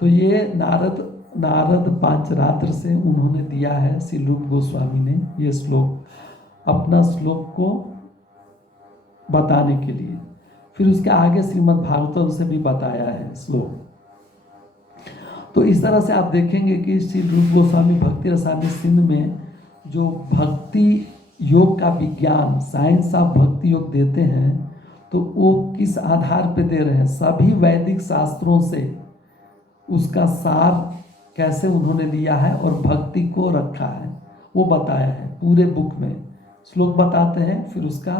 तो ये नारद पांचरात्र से उन्होंने दिया है, श्री रूप गोस्वामी ने ये श्लोक अपना श्लोक को बताने के लिए। फिर उसके आगे श्रीमद् भागवतम से भी बताया है श्लोक। तो इस तरह से आप देखेंगे कि श्री रूप गोस्वामी भक्ति रसायन सिंध में जो भक्ति योग का विज्ञान, साइंस ऑफ भक्ति योग देते हैं, तो वो किस आधार पे दे रहे हैं? सभी वैदिक शास्त्रों से उसका सार कैसे उन्होंने लिया है और भक्ति को रखा है वो बताया है पूरे बुक में। श्लोक बताते हैं, फिर उसका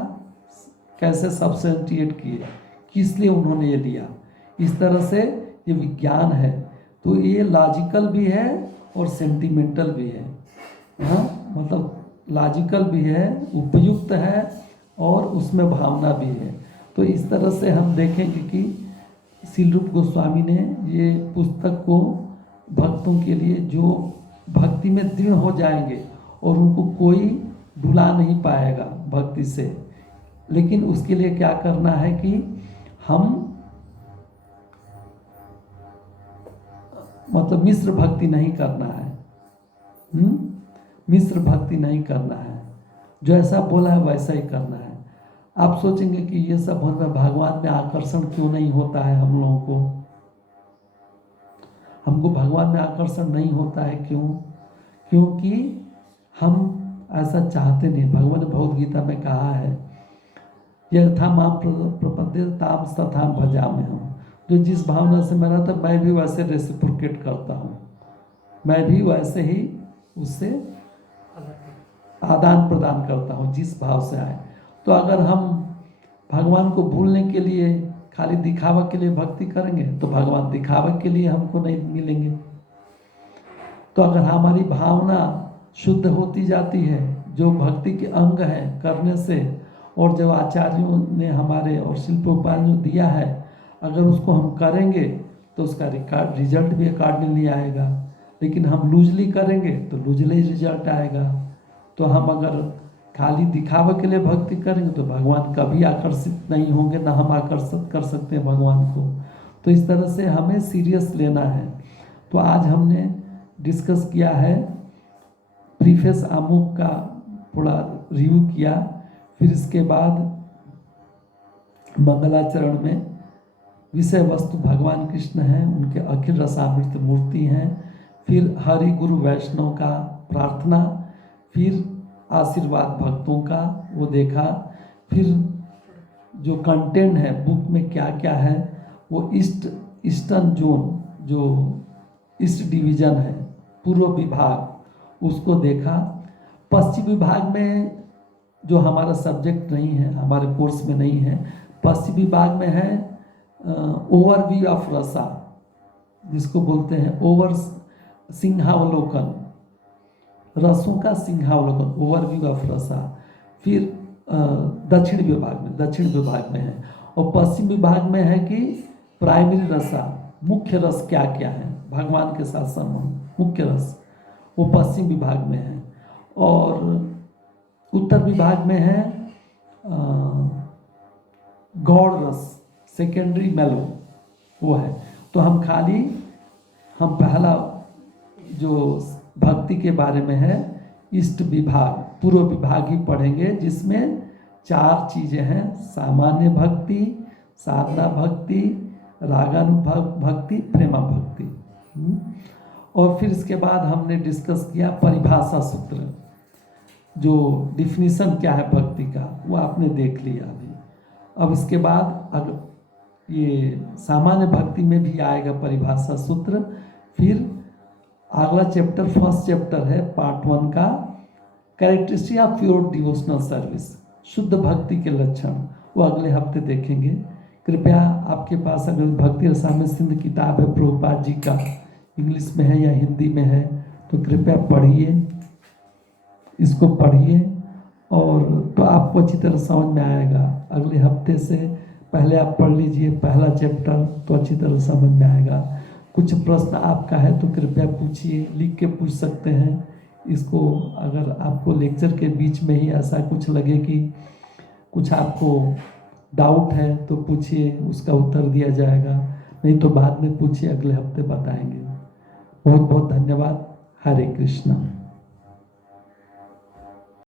कैसे सब्सटेंटिएट किए, किस लिए उन्होंने ये लिया। इस तरह से ये विज्ञान है। तो ये लॉजिकल भी है और सेंटिमेंटल भी है। हाँ, मतलब लॉजिकल भी है, उपयुक्त है और उसमें भावना भी है। तो इस तरह से हम देखेंगे कि श्री रूप गोस्वामी ने ये पुस्तक को भक्तों के लिए जो भक्ति में दृढ़ हो जाएंगे और उनको कोई डुला नहीं पाएगा भक्ति से, लेकिन उसके लिए क्या करना है कि हम मतलब मिश्र भक्ति नहीं करना है। मिश्र भक्ति नहीं करना है, जो ऐसा बोला है वैसा ही करना है। आप सोचेंगे कि ये सब होने में भगवान में आकर्षण क्यों नहीं होता है हम लोगों को? हमको भगवान में आकर्षण नहीं होता है क्यों? क्योंकि हम ऐसा चाहते नहीं। भगवान ने भगवद गीता में कहा है, यथा मां प्रपद्ये ताम तथा भजामि हम। जो जिस भावना से मैं रहता मैं भी वैसे रेसिप्रोकेट करता हूँ, मैं भी वैसे ही उससे आदान प्रदान करता हूँ जिस भाव से आए। तो अगर हम भगवान को भूलने के लिए खाली दिखावा के लिए भक्ति करेंगे तो भगवान दिखावे के लिए हमको नहीं मिलेंगे। तो अगर हमारी भावना शुद्ध होती जाती है, जो भक्ति के अंग हैं करने से, और जो आचार्यों ने हमारे और शिल्पोपाल ने दिया है, अगर उसको हम करेंगे तो उसका रिजल्ट भी अकॉर्डिंगली आएगा। लेकिन हम लूजली करेंगे तो लूजली रिजल्ट आएगा। तो हम अगर खाली दिखावे के लिए भक्ति करेंगे तो भगवान कभी आकर्षित नहीं होंगे, ना हम आकर्षित कर सकते हैं भगवान को। तो इस तरह से हमें सीरियस लेना है। तो आज हमने डिस्कस किया है, प्रीफेस आमुख का थोड़ा रिव्यू किया। फिर इसके बाद मंगलाचरण में विषय वस्तु भगवान कृष्ण हैं, उनके अखिल रसामृत मूर्ति हैं। फिर हरि गुरु वैष्णव का प्रार्थना, फिर आशीर्वाद भक्तों का वो देखा। फिर जो कंटेंट है बुक में क्या क्या है, वो ईस्टर्न जोन, जो ईस्ट डिवीजन है, पूर्व विभाग, उसको देखा। पश्चिम विभाग में जो हमारा सब्जेक्ट नहीं है, हमारे कोर्स में नहीं है, पश्चिम विभाग में है ओवरव्यू ऑफ रसा, जिसको बोलते हैं ओवर सिंहावलोकन, रसों का सिंहावलोकन, ओवरव्यू ऑफ रसा। फिर दक्षिण विभाग में है। और पश्चिम विभाग में है कि प्राइमरी रसा, मुख्य रस क्या क्या है भगवान के साथ संबंध, मुख्य रस, वो पश्चिम विभाग में है। और उत्तर विभाग में है गौड़ रस, सेकेंडरी मेलो, वो है। तो हम पहला जो भक्ति के बारे में है ईस्ट विभाग, पूर्व विभाग ही पढ़ेंगे, जिसमें 4 चीज़ें हैं: सामान्य भक्ति, साधना भक्ति, रागानुभव भक्ति, प्रेमा भक्ति। और फिर इसके बाद हमने डिस्कस किया परिभाषा सूत्र, जो डिफिनीशन क्या है भक्ति का, वो आपने देख लिया अभी। अब इसके बाद अगर ये सामान्य भक्ति में भी आएगा परिभाषा सूत्र। फिर अगला चैप्टर, फर्स्ट चैप्टर है पार्ट 1 का, characteristic of pure devotional service, शुद्ध भक्ति के लक्षण, वो अगले हफ्ते देखेंगे। कृपया आपके पास अगर भक्ति रसायन सिंध किताब है प्रभुपाद जी का, इंग्लिश में है या हिंदी में है, तो कृपया पढ़िए इसको पढ़िए और तो आपको अच्छी तरह समझ में आएगा। अगले हफ्ते से पहले आप पढ़ लीजिए पहला चैप्टर, तो अच्छी तरह समझ में आएगा। कुछ प्रश्न आपका है तो कृपया पूछिए, लिख के पूछ सकते हैं इसको। अगर आपको लेक्चर के बीच में ही ऐसा कुछ लगे कि कुछ आपको डाउट है तो पूछिए, उसका उत्तर दिया जाएगा, नहीं तो बाद में पूछिए, अगले हफ्ते बताएंगे। बहुत बहुत धन्यवाद। हरे कृष्णा।